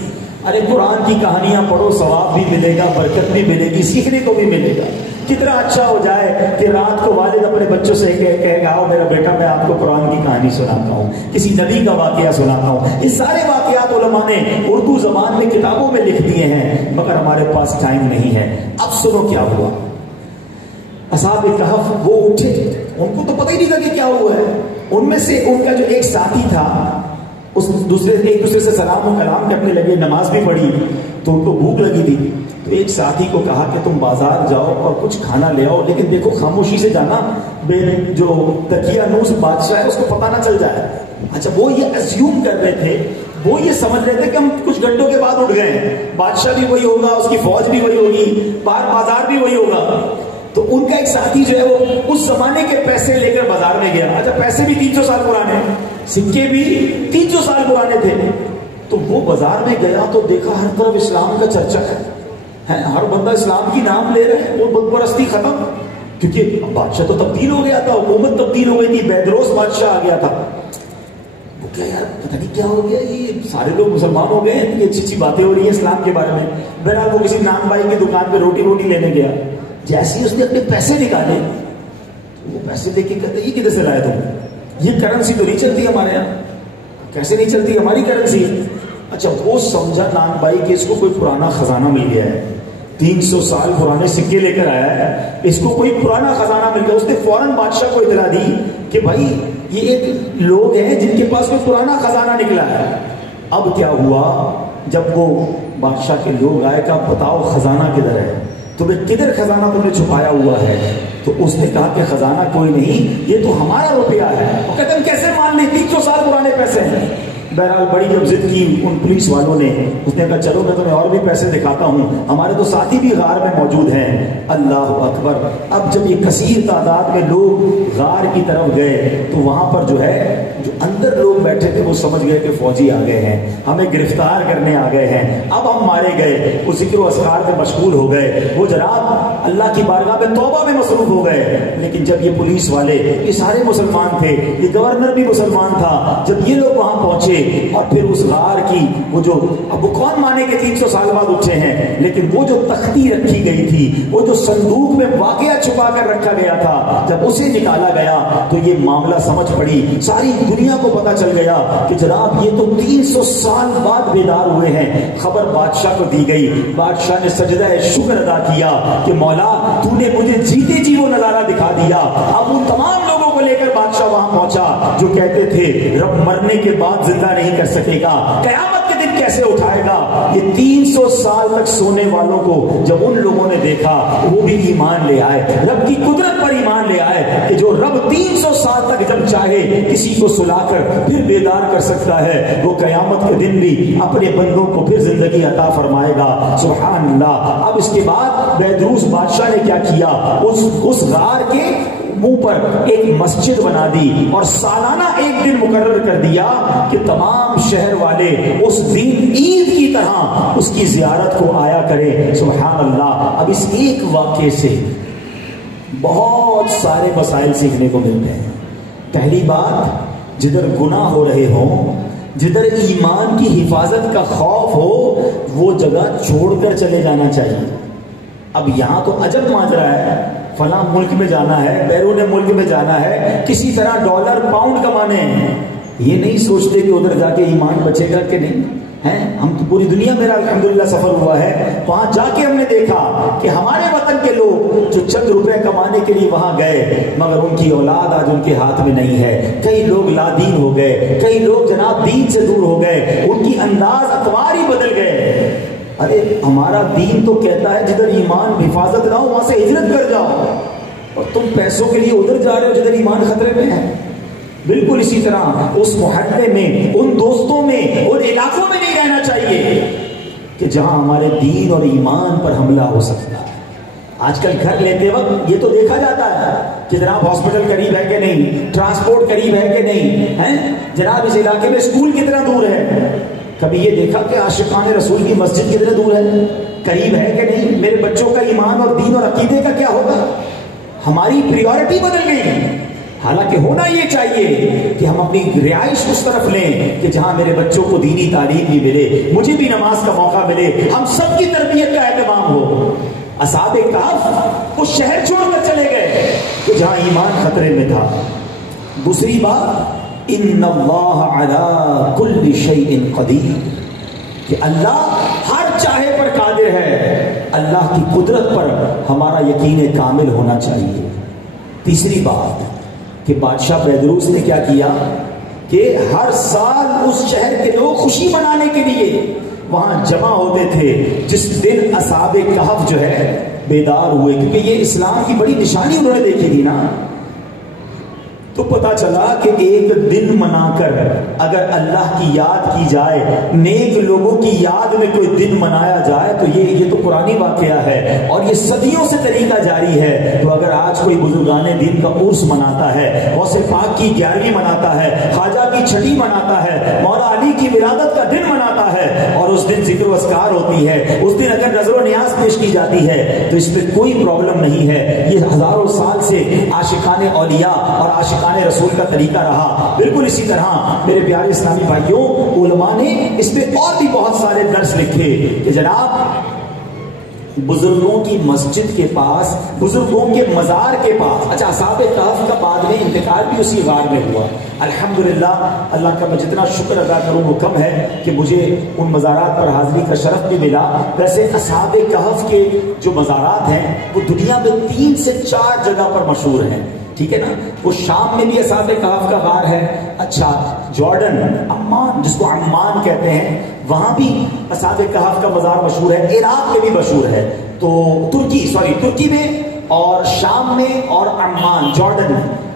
ارے قرآن کی کہانیاں پڑھو، ثواب بھی ملے گا، برکت بھی ملے گی، سیکھنے کو بھی ملے گا۔ کتنا اچھا ہو جائے کہ رات کو والد اپنے بچوں سے کہے گا آؤ میرا بیٹا میں آپ کو قرآن کی کہانی سناتا ہوں، کسی نبی کا واقعہ سناتا ہوں۔ یہ سارے واقعات علماء نے اردو زبان میں کتابوں میں لکھ دیے ہیں، مگر ہمارے پاس ٹائم نہیں ہے۔ اب سنو کیا ہوا۔ اصحاب کہف وہ اٹھے، ان کو تو پتہ ہی نہیں تھا کہ کیا ہوا ہے۔ ان میں سے ان کا جو ایک ساتھی تھا، اس ایک دوسرے سے سلام و کلام کرنے لگے، نماز بھی پڑھی، تو ان کو بھوک لگی تھی، تو ایک ساتھی کو کہا کہ تم بازار جاؤ اور کچھ کھانا لے آؤ، لیکن دیکھو خاموشی سے جانا، جو دقیانوس بادشاہ ہے اس کو پتہ نہ چل جائے۔ اچھا وہ یہ اسیوم کر رہے تھے، وہ یہ سمجھ رہے تھے کہ ہم کچھ گھنٹوں کے بعد اٹھ گئے ہیں، بادشاہ بھی وہی ہوگا، اس کی فوج بھی وہی ہوگی، بازار بھی وہی ہوگا۔ تو ان کا ایک ساتھی جو ہے وہ اس زمانے کے پیسے لے کر بازار میں گیا۔ اچھا پیسے بھی 300 سال پرانے، سکے بھی 300 سال پرانے تھے۔ تو وہ بازار میں گیا تو دیکھا ہر طرف اسلام کا چرچا ہے، ہر بندہ اسلام کی نام لے رہے ہیں، وہ بت پرستی ختم، کیونکہ بادشاہ تو تبدیل ہو گیا تھا، حکومت تبدیل ہو گئی تھی، بیدروس بادشاہ آ گیا تھا۔ وہ کیا یار پتہ نہیں کیا ہو گیا، یہ سارے لوگ مسلمان ہو گئے ہیں، یہ اچھی اچھی باتیں ہو رہی ہیں اسلام کے بارے میں۔ بہرحال وہ کسی نان بھائی کی دکان پہ روٹی لینے گیا، جیسے ہی اس نے اپنے پیسے نکالے، وہ پیسے دے کے کہتے یہ کدھر سے لائے تم، یہ کرنسی تو نہیں چلتی ہمارے یہاں۔ کیسے نہیں چلتی؟ ہماری کرنسی۔ اچھا وہ سمجھا نان بھائی کہ اس کو کوئی پرانا خزانہ مل گیا ہے، 300 سال پرانے سکے لے کر آیا ہے، اس کو کوئی پرانا خزانہ مل گیا۔ اس نے فوراً بادشاہ کو اطلاع دی کہ بھائی یہ ایک لوگ ہیں جن کے پاس کوئی پرانا خزانہ نکلا ہے۔ اب کیا ہوا، جب وہ بادشاہ کے لوگ آئے کہ بتاؤ خزانہ کدھر ہے، تمہیں کدھر خزانہ تم نے چھپایا ہوا ہے؟ تو اس نے کہا کہ خزانہ کوئی نہیں، یہ تو ہمارا روپیہ ہے۔ وہ کہتے ہیں کیسے مان لیں، 300 سال پرانے پیسے ہیں۔ بہرحال بڑی جب ضد کی ان پولیس والوں نے، اس نے کہا چلو میں تمہیں اور بھی پیسے دکھاتا ہوں، ہمارے تو ساتھی بھی غار میں موجود ہیں۔ اللہ اکبر! اب جب یہ کثیر تعداد میں لوگ غار کی طرف گئے تو وہاں پر جو ہے جو اندر لوگ بیٹھے تھے وہ سمجھ گئے کہ فوجی آ گئے ہیں، ہمیں گرفتار کرنے آ گئے ہیں، اب ہم مارے گئے۔ وہ ذکر و اذکار میں مشغول ہو گئے، وہ جناب اللہ کی بارگاہ میں توبہ میں مصروف ہو گئے۔ لیکن جب یہ پولیس والے، یہ سارے مسلمان تھے، یہ گورنر بھی مسلمان تھا، جب یہ لوگ وہاں پہنچے اور پھر اس غار کی وہ جو، اب وہ کون مانے کہ 300 سال بعد اٹھے ہیں، لیکن وہ جو تختی رکھی گئی تھی، وہ جو صندوق میں واقعہ چھپا کر رکھا گیا تھا، جب اسے نکالا گیا تو یہ معاملہ سمجھ پڑی، ساری دنیا کو پتا چل گیا کہ جناب یہ تو 300 سال بعد بیدار ہوئے ہیں۔ خبر بادشاہ کو دی گئی، بادشاہ نے سجدہ شکر ادا کیا کہ مولا تو نے مجھے جیتے جی وہ نظارہ دکھا دیا۔ اب ان تمام لوگوں کو لے کر بادشاہ وہاں پہنچا جو کہتے تھے رب مرنے کے بعد زندہ نہیں کر سکے گا، قیامت کے دن کیسے اٹھائے گا۔ یہ 300 سال تک سونے والوں کو جب ان لوگوں نے دیکھا وہ بھی ایمان لے آئے، رب کی قدرت پر ایمان لے آئے کہ جو رب 300 سال تک جب چاہے کسی کو سلا کر پھر بیدار کر سکتا ہے، وہ قیامت کے دن بھی اپنے بندوں کو پھر زندگی عطا فرمائے گا۔ سبحان اللہ۔ اب اس کے بعد بیدروس بادشاہ نے کیا کیا، اس غار کے منہ پر ایک مسجد بنا دی اور سالانہ ایک دن مقرر کر دیا کہ تمام شہر والے اس دن عید کی طرح اس کی زیارت کو آیا کریں۔ سبحان اللہ۔ اب اس ایک واقعے سے بہت سارے مسائل سیکھنے کو ملتے ہیں۔ پہلی بات، جدھر گناہ ہو رہے ہوں، جدھر ایمان کی حفاظت کا خوف ہو، وہ جگہ چھوڑ کر چلے جانا چاہیے۔ اب یہاں تو عجب ماجرا ہے، فلاں ملک میں جانا ہے، بیرون ملک میں جانا ہے، کسی طرح ڈالر پاؤنڈ کمانے ہیں، یہ نہیں سوچتے کہ ادھر جا کے ایمان بچے گا کہ نہیں ہے۔ ہم تو پوری دنیا میرا الحمدللہ سفر ہوا ہے، وہاں جا کے ہم نے دیکھا کہ ہمارے وطن کے لوگ جو چند روپے کمانے کے لیے وہاں گئے مگر ان کی اولاد آج ان کے ہاتھ میں نہیں ہے، کئی لوگ لادین ہو گئے، کئی لوگ جناب دین سے دور ہو گئے، ان کی انداز اطوار ہی بدل گئے۔ ارے ہمارا دین تو کہتا ہے جدھر ایمان حفاظت نہ ہو وہاں سے ہجرت کر جاؤ، اور تم پیسوں کے لیے ادھر جا رہے ہو جدھر ایمان خطرے میں ہے۔ بالکل اسی طرح اس محلے میں، ان دوستوں میں، ان علاقوں میں نہیں رہنا چاہیے کہ جہاں ہمارے دین اور ایمان پر حملہ ہو سکتا ہے۔ آج کل گھر لیتے وقت یہ تو دیکھا جاتا ہے کہ جناب ہاسپٹل قریب ہے کہ نہیں، ٹرانسپورٹ قریب ہے کہ نہیں ہے، جناب اس علاقے میں اسکول کتنا دور ہے۔ کبھی یہ دیکھا کہ عاشقان رسول کی مسجد کتنے دور ہے، قریب ہے کہ نہیں، میرے بچوں کا ایمان اور دین اور عقیدے کا کیا ہوگا۔ ہماری پریورٹی بدل گئی، حالانکہ ہونا یہ چاہیے کہ ہم اپنی رہائش اس طرف لیں کہ جہاں میرے بچوں کو دینی تعلیم بھی ملے، مجھے بھی نماز کا موقع ملے، ہم سب کی تربیت کا اہتمام ہو۔ اصحاب کہف وہ شہر چھوڑ کر چلے گئے کہ جہاں ایمان خطرے میں تھا۔ دوسری بات، ان اللہ علی کل شیء قدیر، کہ اللہ ہر چاہے پر قادر ہے، اللہ کی قدرت پر ہمارا یقین کامل ہونا چاہیے۔ تیسری بات کہ بادشاہ بیدروس نے کیا کیا کہ ہر سال اس شہر کے لوگ خوشی منانے کے لیے وہاں جمع ہوتے تھے جس دن اصحاب کہف جو ہے بیدار ہوئے، کیونکہ یہ اسلام کی بڑی نشانی انہوں نے دیکھی تھی نا۔ تو پتا چلا کہ ایک دن منا کر اگر اللہ کی یاد کی جائے، نیک لوگوں کی یاد میں کوئی دن منایا جائے تو یہ تو پرانی واقعہ ہے اور یہ صدیوں سے طریقہ جاری ہے۔ تو اگر آج کوئی بزرگان دین کا عرس مناتا ہے، غوث پاک کی 11ویں مناتا ہے، خواجہ کی 6 مناتا ہے، مولا علی کی ولادت کا دن مناتا ہے اور اس دن ذکر و اذکار ہوتی ہے، اس دن اگر نظر و نیاز پیش کی جاتی ہے تو اس میں کوئی پرابلم نہیں ہے۔ یہ ہزاروں سال سے عاشقان اولیاء اور عاشقان رسول کا طریقہ رہا۔ بالکل اسی طرح میرے پیارے اسلامی بھائیوں، علماء نے اس میں اور بھی بہت سارے درس لکھے کہ جناب بزرگوں کی مسجد کے پاس، بزرگوں کے مزار کے پاس، اچھا اصحاب کہف کا بعد میں انتقال بھی اسی غار میں ہوا۔ الحمدللہ اللہ کا میں جتنا شکر ادا کروں وہ کم ہے کہ مجھے ان مزارات پر حاضری کا شرف بھی ملا۔ ویسے اصحاب کہف کے جو مزارات ہیں وہ دنیا میں 3 سے 4 جگہ پر مشہور ہیں، ٹھیک ہے نا۔ وہ شام میں بھی اصحاب کہف کا غار ہے، اچھا جارڈن، عمان جس کو عمان کہتے ہیں، وہاں بھی اصحاب کہف کا مزار مشہور ہے، عراق میں بھی مشہور ہے، تو ترکی میں اور شام میں اور عمان جارڈن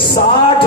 60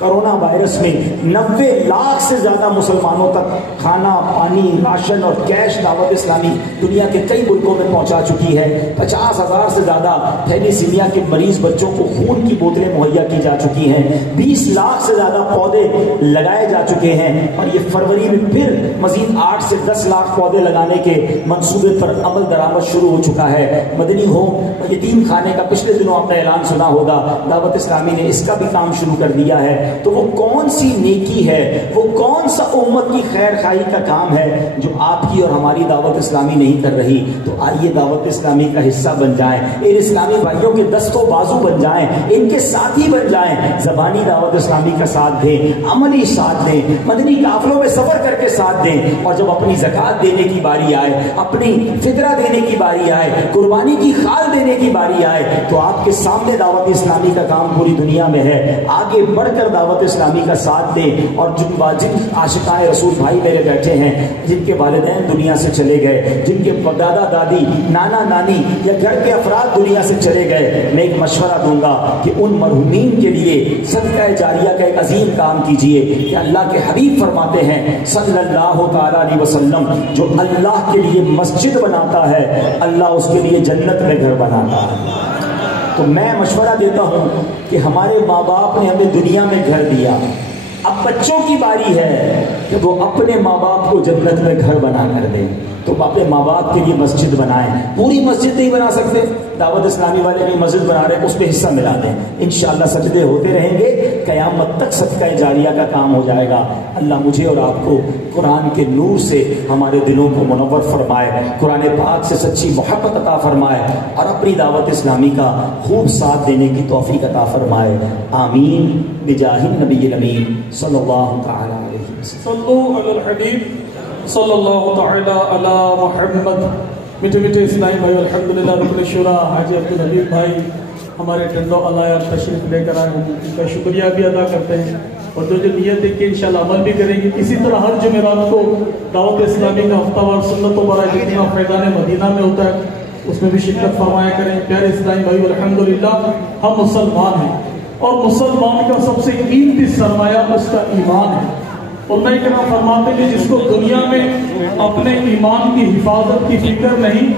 کورونا وائرس میں 90 لاکھ سے زیادہ مسلمانوں تک کھانا پانی راشن اور کیش دعوت اسلامی دنیا کے کئی ملکوں میں پہنچا چکی ہے. 50,000 سے زیادہ تھیلیسیمیا کے مریض بچوں کو خون کی بوتلیں مہیا کی جا چکی ہیں. 20 لاکھ سے زیادہ پودے لگائے جا چکے ہیں اور یہ فروری میں پھر مزید 8 سے 10 لاکھ پودے لگانے کے منصوبے پر عمل درآمد شروع ہو چکا ہے. مدنی ہوم یتیم خانے کا پچھلے دنوں آپ نے اعلان سنا ہوگا, دعوت اسلامی نے اس کا بھی کام شروع کر دیا ہے. تو وہ کون سی نیکی ہے, وہ کون سا امت کی خیر خواہی کا کام ہے جو آپ کی اور ہماری دعوت اسلامی نہیں کر رہی؟ تو آئیے دعوت اسلامی کا حصہ بن جائیں, ان اسلامی بھائیوں کے دست و بازو بن جائیں, ان کے ساتھی بن جائیں. زبانی دعوت اسلامی کا ساتھ دیں, عملی ساتھ دیں, مدنی قافلوں میں سفر کر کے ساتھ دیں, اور جب اپنی زکات دینے کی باری آئے, اپنی فطرہ دینے کی باری آئے, قربانی کی خال دینے کی باری آئے, تو آپ کے سامنے دعوت اسلامی کا کام پوری دنیا میں ہے. آگے بڑھ کر دعوت اسلامی کا ساتھ دیں. اور جن عاشقائے رسول بھائی میرے بیٹھے ہیں, جن کے والدین دنیا سے چلے گئے, جن کے دادا دادی نانا نانی یا گھر کے افراد دنیا سے چلے گئے, میں ایک مشورہ دوں گا کہ ان مرحومین کے لیے صدقہ جاریہ کا ایک عظیم کام کیجئے کہ اللہ کے حبیب فرماتے ہیں صلی اللہ تعالی علیہ وسلم, جو اللہ کے لیے مسجد بناتا ہے اللہ اس کے لیے جنت میں گھر بناتا ہے. تو میں مشورہ دیتا ہوں کہ ہمارے ماں باپ نے ہمیں دنیا میں گھر دیا, اب بچوں کی باری ہے کہ وہ اپنے ماں باپ کو جنت میں گھر بنا کر دیں. تو اپنے ماں باپ کے لیے مسجد بنائیں. پوری مسجد نہیں بنا سکتے, دعوت اسلامی والے بھی مسجد بنا رہے ہیں, اس پہ حصہ ملا دیں. انشاءاللہ سجدے ہوتے رہیں گے, قیامت تک صدقہ جاریہ کا کام ہو جائے گا. اللہ مجھے اور آپ کو قرآن کے نور سے ہمارے دلوں کو منور فرمائے, قرآن پاک سے سچی محبت عطا فرمائے, اور اپنی دعوت اسلامی کا خوب ساتھ دینے کی توفیق عطا فرمائے. آمین بجاہ النبی الامین صلی اللہ تعالی علیہ وسلم. صلو علی الحبیب صلی اللہ تعالی علی محمد. میٹھے میٹھے اسلامی بھائی, الحمدللہ رکن شورا حاجی عبدالحبیب بھائی ہمارے ٹنڈو علایہ تشریف لے کر آئے ہیں, ان کا شکریہ بھی ادا کرتے ہیں, اور جو نیت ہے کہ انشاءاللہ عمل بھی کریں گے. اسی طرح ہر جمعرات کو دعوت اسلامی کا ہفتہ وار سنت و برائے جتنا فیضان مدینہ میں ہوتا ہے اس میں بھی شرکت فرمایا کریں. پیارے اسلامی بھائی, الحمدللہ ہم مسلمان ہیں, اور مسلمان کا سب سے قیمتی سرمایہ اس کا ایمان ہے. اور میں کہنا فرماتے ہیں جس کو دنیا میں اپنے ایمان کی حفاظت کی فکر نہیں,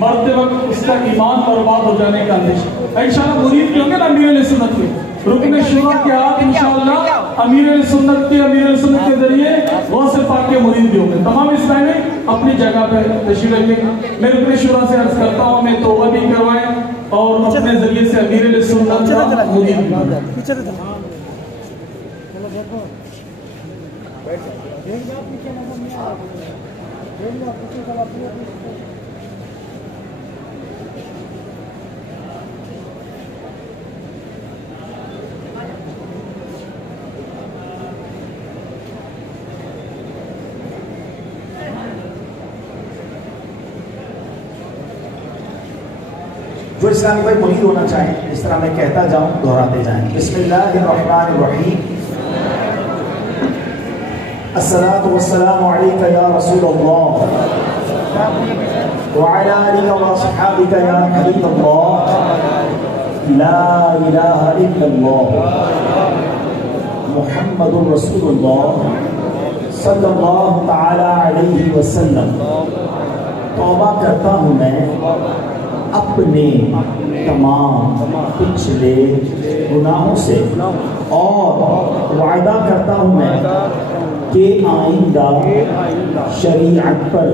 مرتے وقت اس کا ایمان برباد ہو جانے کا اندیشہ. انشاءاللہ مرید بھی ہوں گے نا امیر علیہ سنت کے, رکن شورا کے ہاتھ انشاءاللہ امیر علیہ سنت کے ذریعے غوث پاک کے مرید بھی ہوں گے. تمام اسلامی اپنی جگہ پہ تشریف رکھیں. میں رکن شورا سے عرض کرتا ہوں ہمیں توبہ بھی کروائیں اور اپنے ذریعے سے امیر علیہ سنت کا مرید بھی بنائیں. جو اسلامی بھائی مرید ہونا چاہیں, اس طرح میں کہتا جاؤں دہراتے جائیں. بسم اللہ الرحمن الرحیم. الصلاة والسلام علیک یا رسول اللہ وعلی آلک واصحابک یا حبیب اللہ. لا الہ الا اللہ محمد رسول اللہ صلی اللہ تعالی علیہ وسلم. توبہ کرتا ہوں میں اپنے تمام پچھلے گناہوں سے, اور وعدہ کرتا ہوں میں کہ آئندہ شریعت پر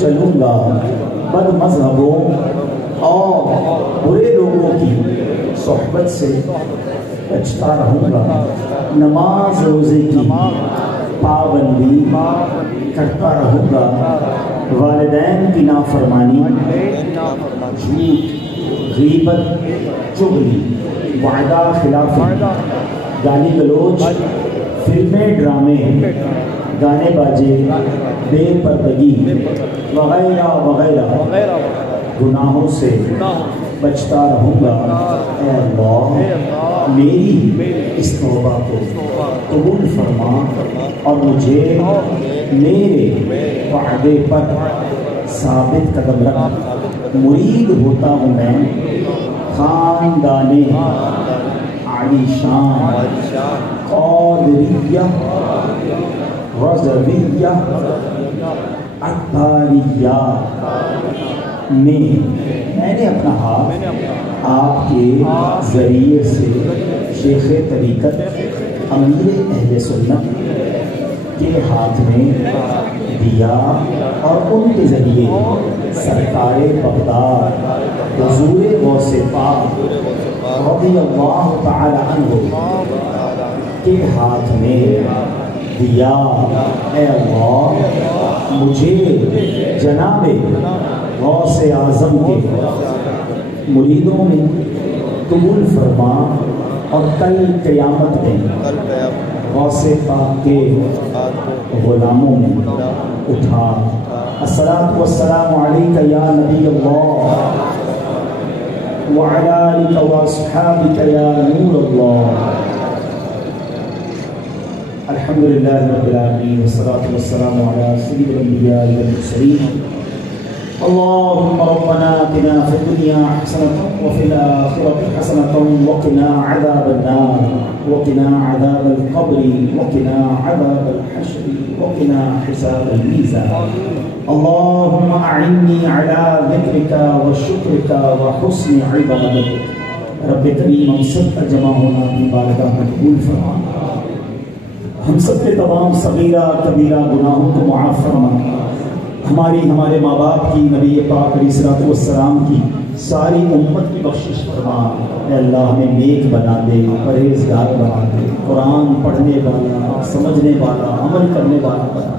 چلوں گا, بد مذہبوں اور برے لوگوں کی صحبت سے بچتا رہوں گا, نماز روزے کی پابندی کرتا رہوں گا, والدین کی نافرمانی, جھوٹ, غیبت, چغلی, وعدہ خلافی, گالی گلوچ, فلمیں, ڈرامے, گانے باجے, بے پردگی وغیرہ وغیرہ گناہوں سے بچتا رہوں گا. اے اللہ میری اس توبہ کو قبول فرما اور مجھے میرے وعدے پر ثابت قدم رکھ. مرید ہوتا ہوں میں خاندان علی شان قادریہ رضویہ عطاریہ میں نے اپنا ہاتھ آپ کے ذریعے سے شیخ طریقت امیر اہل سنت کے ہاتھ میں دیا اور ان کے ذریعے سرکار بغداد حضور غوث پاک رضی اللہ تعالی عنہ کے ہاتھ میں دیا۔ اے اللہ مجھے جناب غوث اعظم کے مریدوں میں قبول فرما اور کل قیامت میں غوث پاک کے غلاموں میں اٹھا۔ الصلاۃ والسلام علیک یا نبی اللہ وعلی آلک واصحابک یا نور اللہ۔ الحمدللہ رب العالمین والصلاۃ والسلام علی سید الانبیاء والمرسلین۔ اللهم ربنا آتنا في الدنيا حسنة وفي الآخرة حسنة وقنا عذاب النار وقنا عذاب القبر وقنا عذاب الحشر وقنا حساب الميزان۔ اللهم أعني على ذكرك وشكرك وحسن عبادتك۔ رب کریم ہم سب کا جمع ہونا اپنی بارگاہ میں قبول فرما، ہم سب کے تمام صغیرہ کبیرہ گناہوں کو معاف فرما، ہمارے ماں باپ کی، نبی پاک علیہ الصلوۃ والسلام کی، ساری امت کی بخشش فرما۔ اے اللہ ہمیں نیک بنا دے، پرہیزگار بنا دے، قرآن پڑھنے والا، سمجھنے والا، عمل کرنے والا بنا،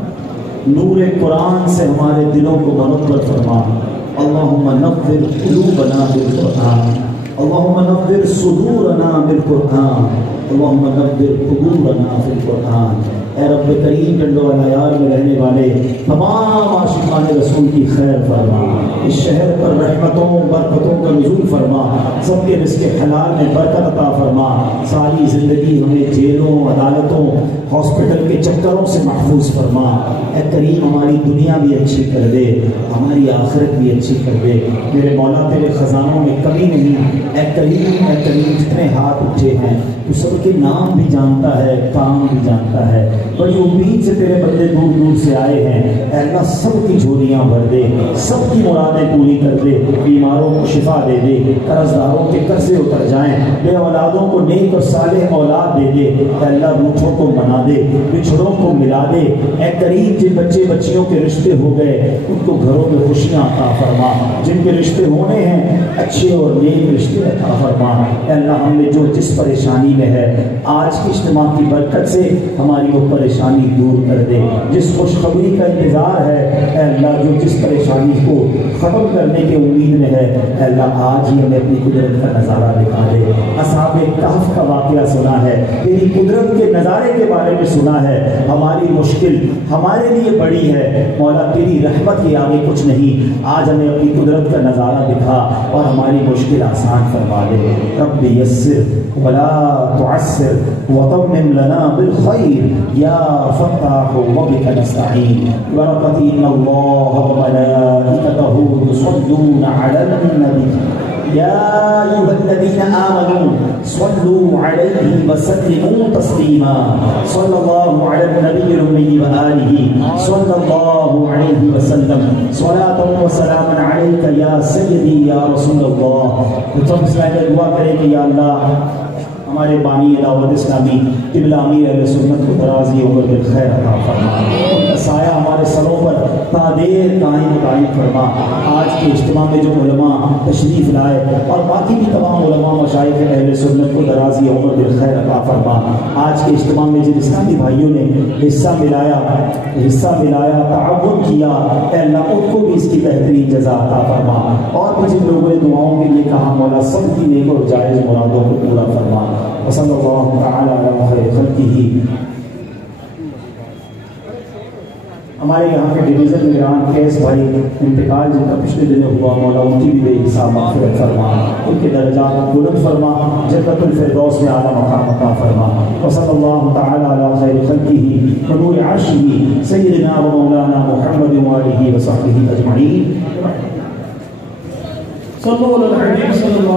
نور قرآن سے ہمارے دلوں کو منور فرما۔ اللہم نور قلوبنا بالقرآن، اللہم نور صدورنا بالقرآن، اللہم نور قبورنا فی القرآن۔ اے رب کریم ٹنڈو العیار میں رہنے والے تمام عاشقان رسول کی خیر فرما، اس شہر پر رحمتوں برکتوں کا نزول فرما، سب کے رزق حلال میں برکت عطا فرما، ساری زندگی ہمیں جیلوں عدالتوں ہاسپٹل کے چکروں سے محفوظ فرما۔ اے کریم ہماری دنیا بھی اچھی کر دے، ہماری آخرت بھی اچھی کر دے۔ میرے مولا تیرے خزانوں میں کمی نہیں، اے کریم جتنے ہاتھ اٹھے ہیں تو سب کے نام بھی جانتا ہے، کام بھی جانتا ہے، بڑی امید سے تیرے بندے دور دور سے آئے ہیں۔ اے اللہ سب کی جھولیاں بھر دے، سب کی مرادیں پوری کر دے، بیماروں کو شفا دے دے، قرض داروں کے قرضے اتر جائیں، بے اولادوں کو نیک اور صالح اولاد دے دے۔ اے اللہ روٹھوں کو منا دے، بچھڑوں کو ملا دے۔ اے کریم جن بچے بچیوں کے رشتے ہو گئے ان کو گھروں میں خوشیاں عطا فرما، جن کے رشتے ہونے ہیں اچھے اور نیک رشتے عطا فرما۔ اے اللہ ہم نے جو جس پریشانی میں ہے آج کی اجتماع کی برکت سے ہماری وہ پریشانی دور کر دے، جس خوشخبری کا انتظار ہے اے اللہ جو جس پریشانی کو ختم کرنے کی امید میں ہے اے اللہ آج ہی ہمیں اپنی قدرت کا نظارہ دکھا دے۔ اصحاب کہف کا واقعہ سنا ہے، تیری قدرت کے نظارے کے بارے میں سنا ہے، ہماری مشکل ہمارے لیے بڑی ہے مولا، تیری رحمت کے آگے کچھ نہیں۔ آج ہمیں اپنی قدرت کا نظارہ دکھا اور ہماری مشکل آسان فرما دے۔ رب یسر ولا تعسر وتمم لنا بالخير يا فتاح وبك نستعين بركة إن الله وملائكته يصلون على النبي يا أيها الذين آمنوا صلوا عليه وسلموا تسليما صلى الله على النبي الأمي وآله صلى الله عليه وسلم صلاة وسلاما عليك يا سيدي يا رسول الله۔ تو اس میں دعا کریں کہ یا اللہ ہمارے بانی دعوت اسلامی قبلہ امیر اہل سنت کو درازی عمر بالخیر عطا فرما، ان کا سایہ ہمارے سروں پر تا دیر قائم و دائم فرما۔ آج کے اجتماع میں جو علماء تشریف لائے اور باقی بھی تمام علماء مشائخ اہل سنت کو درازی عمر بالخیر عطا فرما۔ آج کے اجتماع میں جن اسلامی بھائیوں نے حصہ ملایا تعاون کیا اے اللہ ان کو بھی اس کی بہترین جزا عطا فرما، اور بھی جن لوگوں نے دعاؤں کے لیے کہا مولا سب کی نیک اور جائز مرادوں کو پورا فرما۔ وصلی اللہ تعالی علی خیر خلقہ۔ ہمارے یہاں کے ڈویژن نگران کیس بھائی انتقال جن کا پچھلے دنوں ہوا مولا ان کی بھی بے حساب مغفرت فرما، ان کے درجات بلند فرما، جنت الفردوس میں اعلیٰ مقام عطا فرما۔ وصلی اللہ تعالی علی خیر خلقہ ونور عرشہ سیدنا و مولانا محمد وآلہ وصحبہ اجمعین۔ صلو علی الحبیب صلی اللہ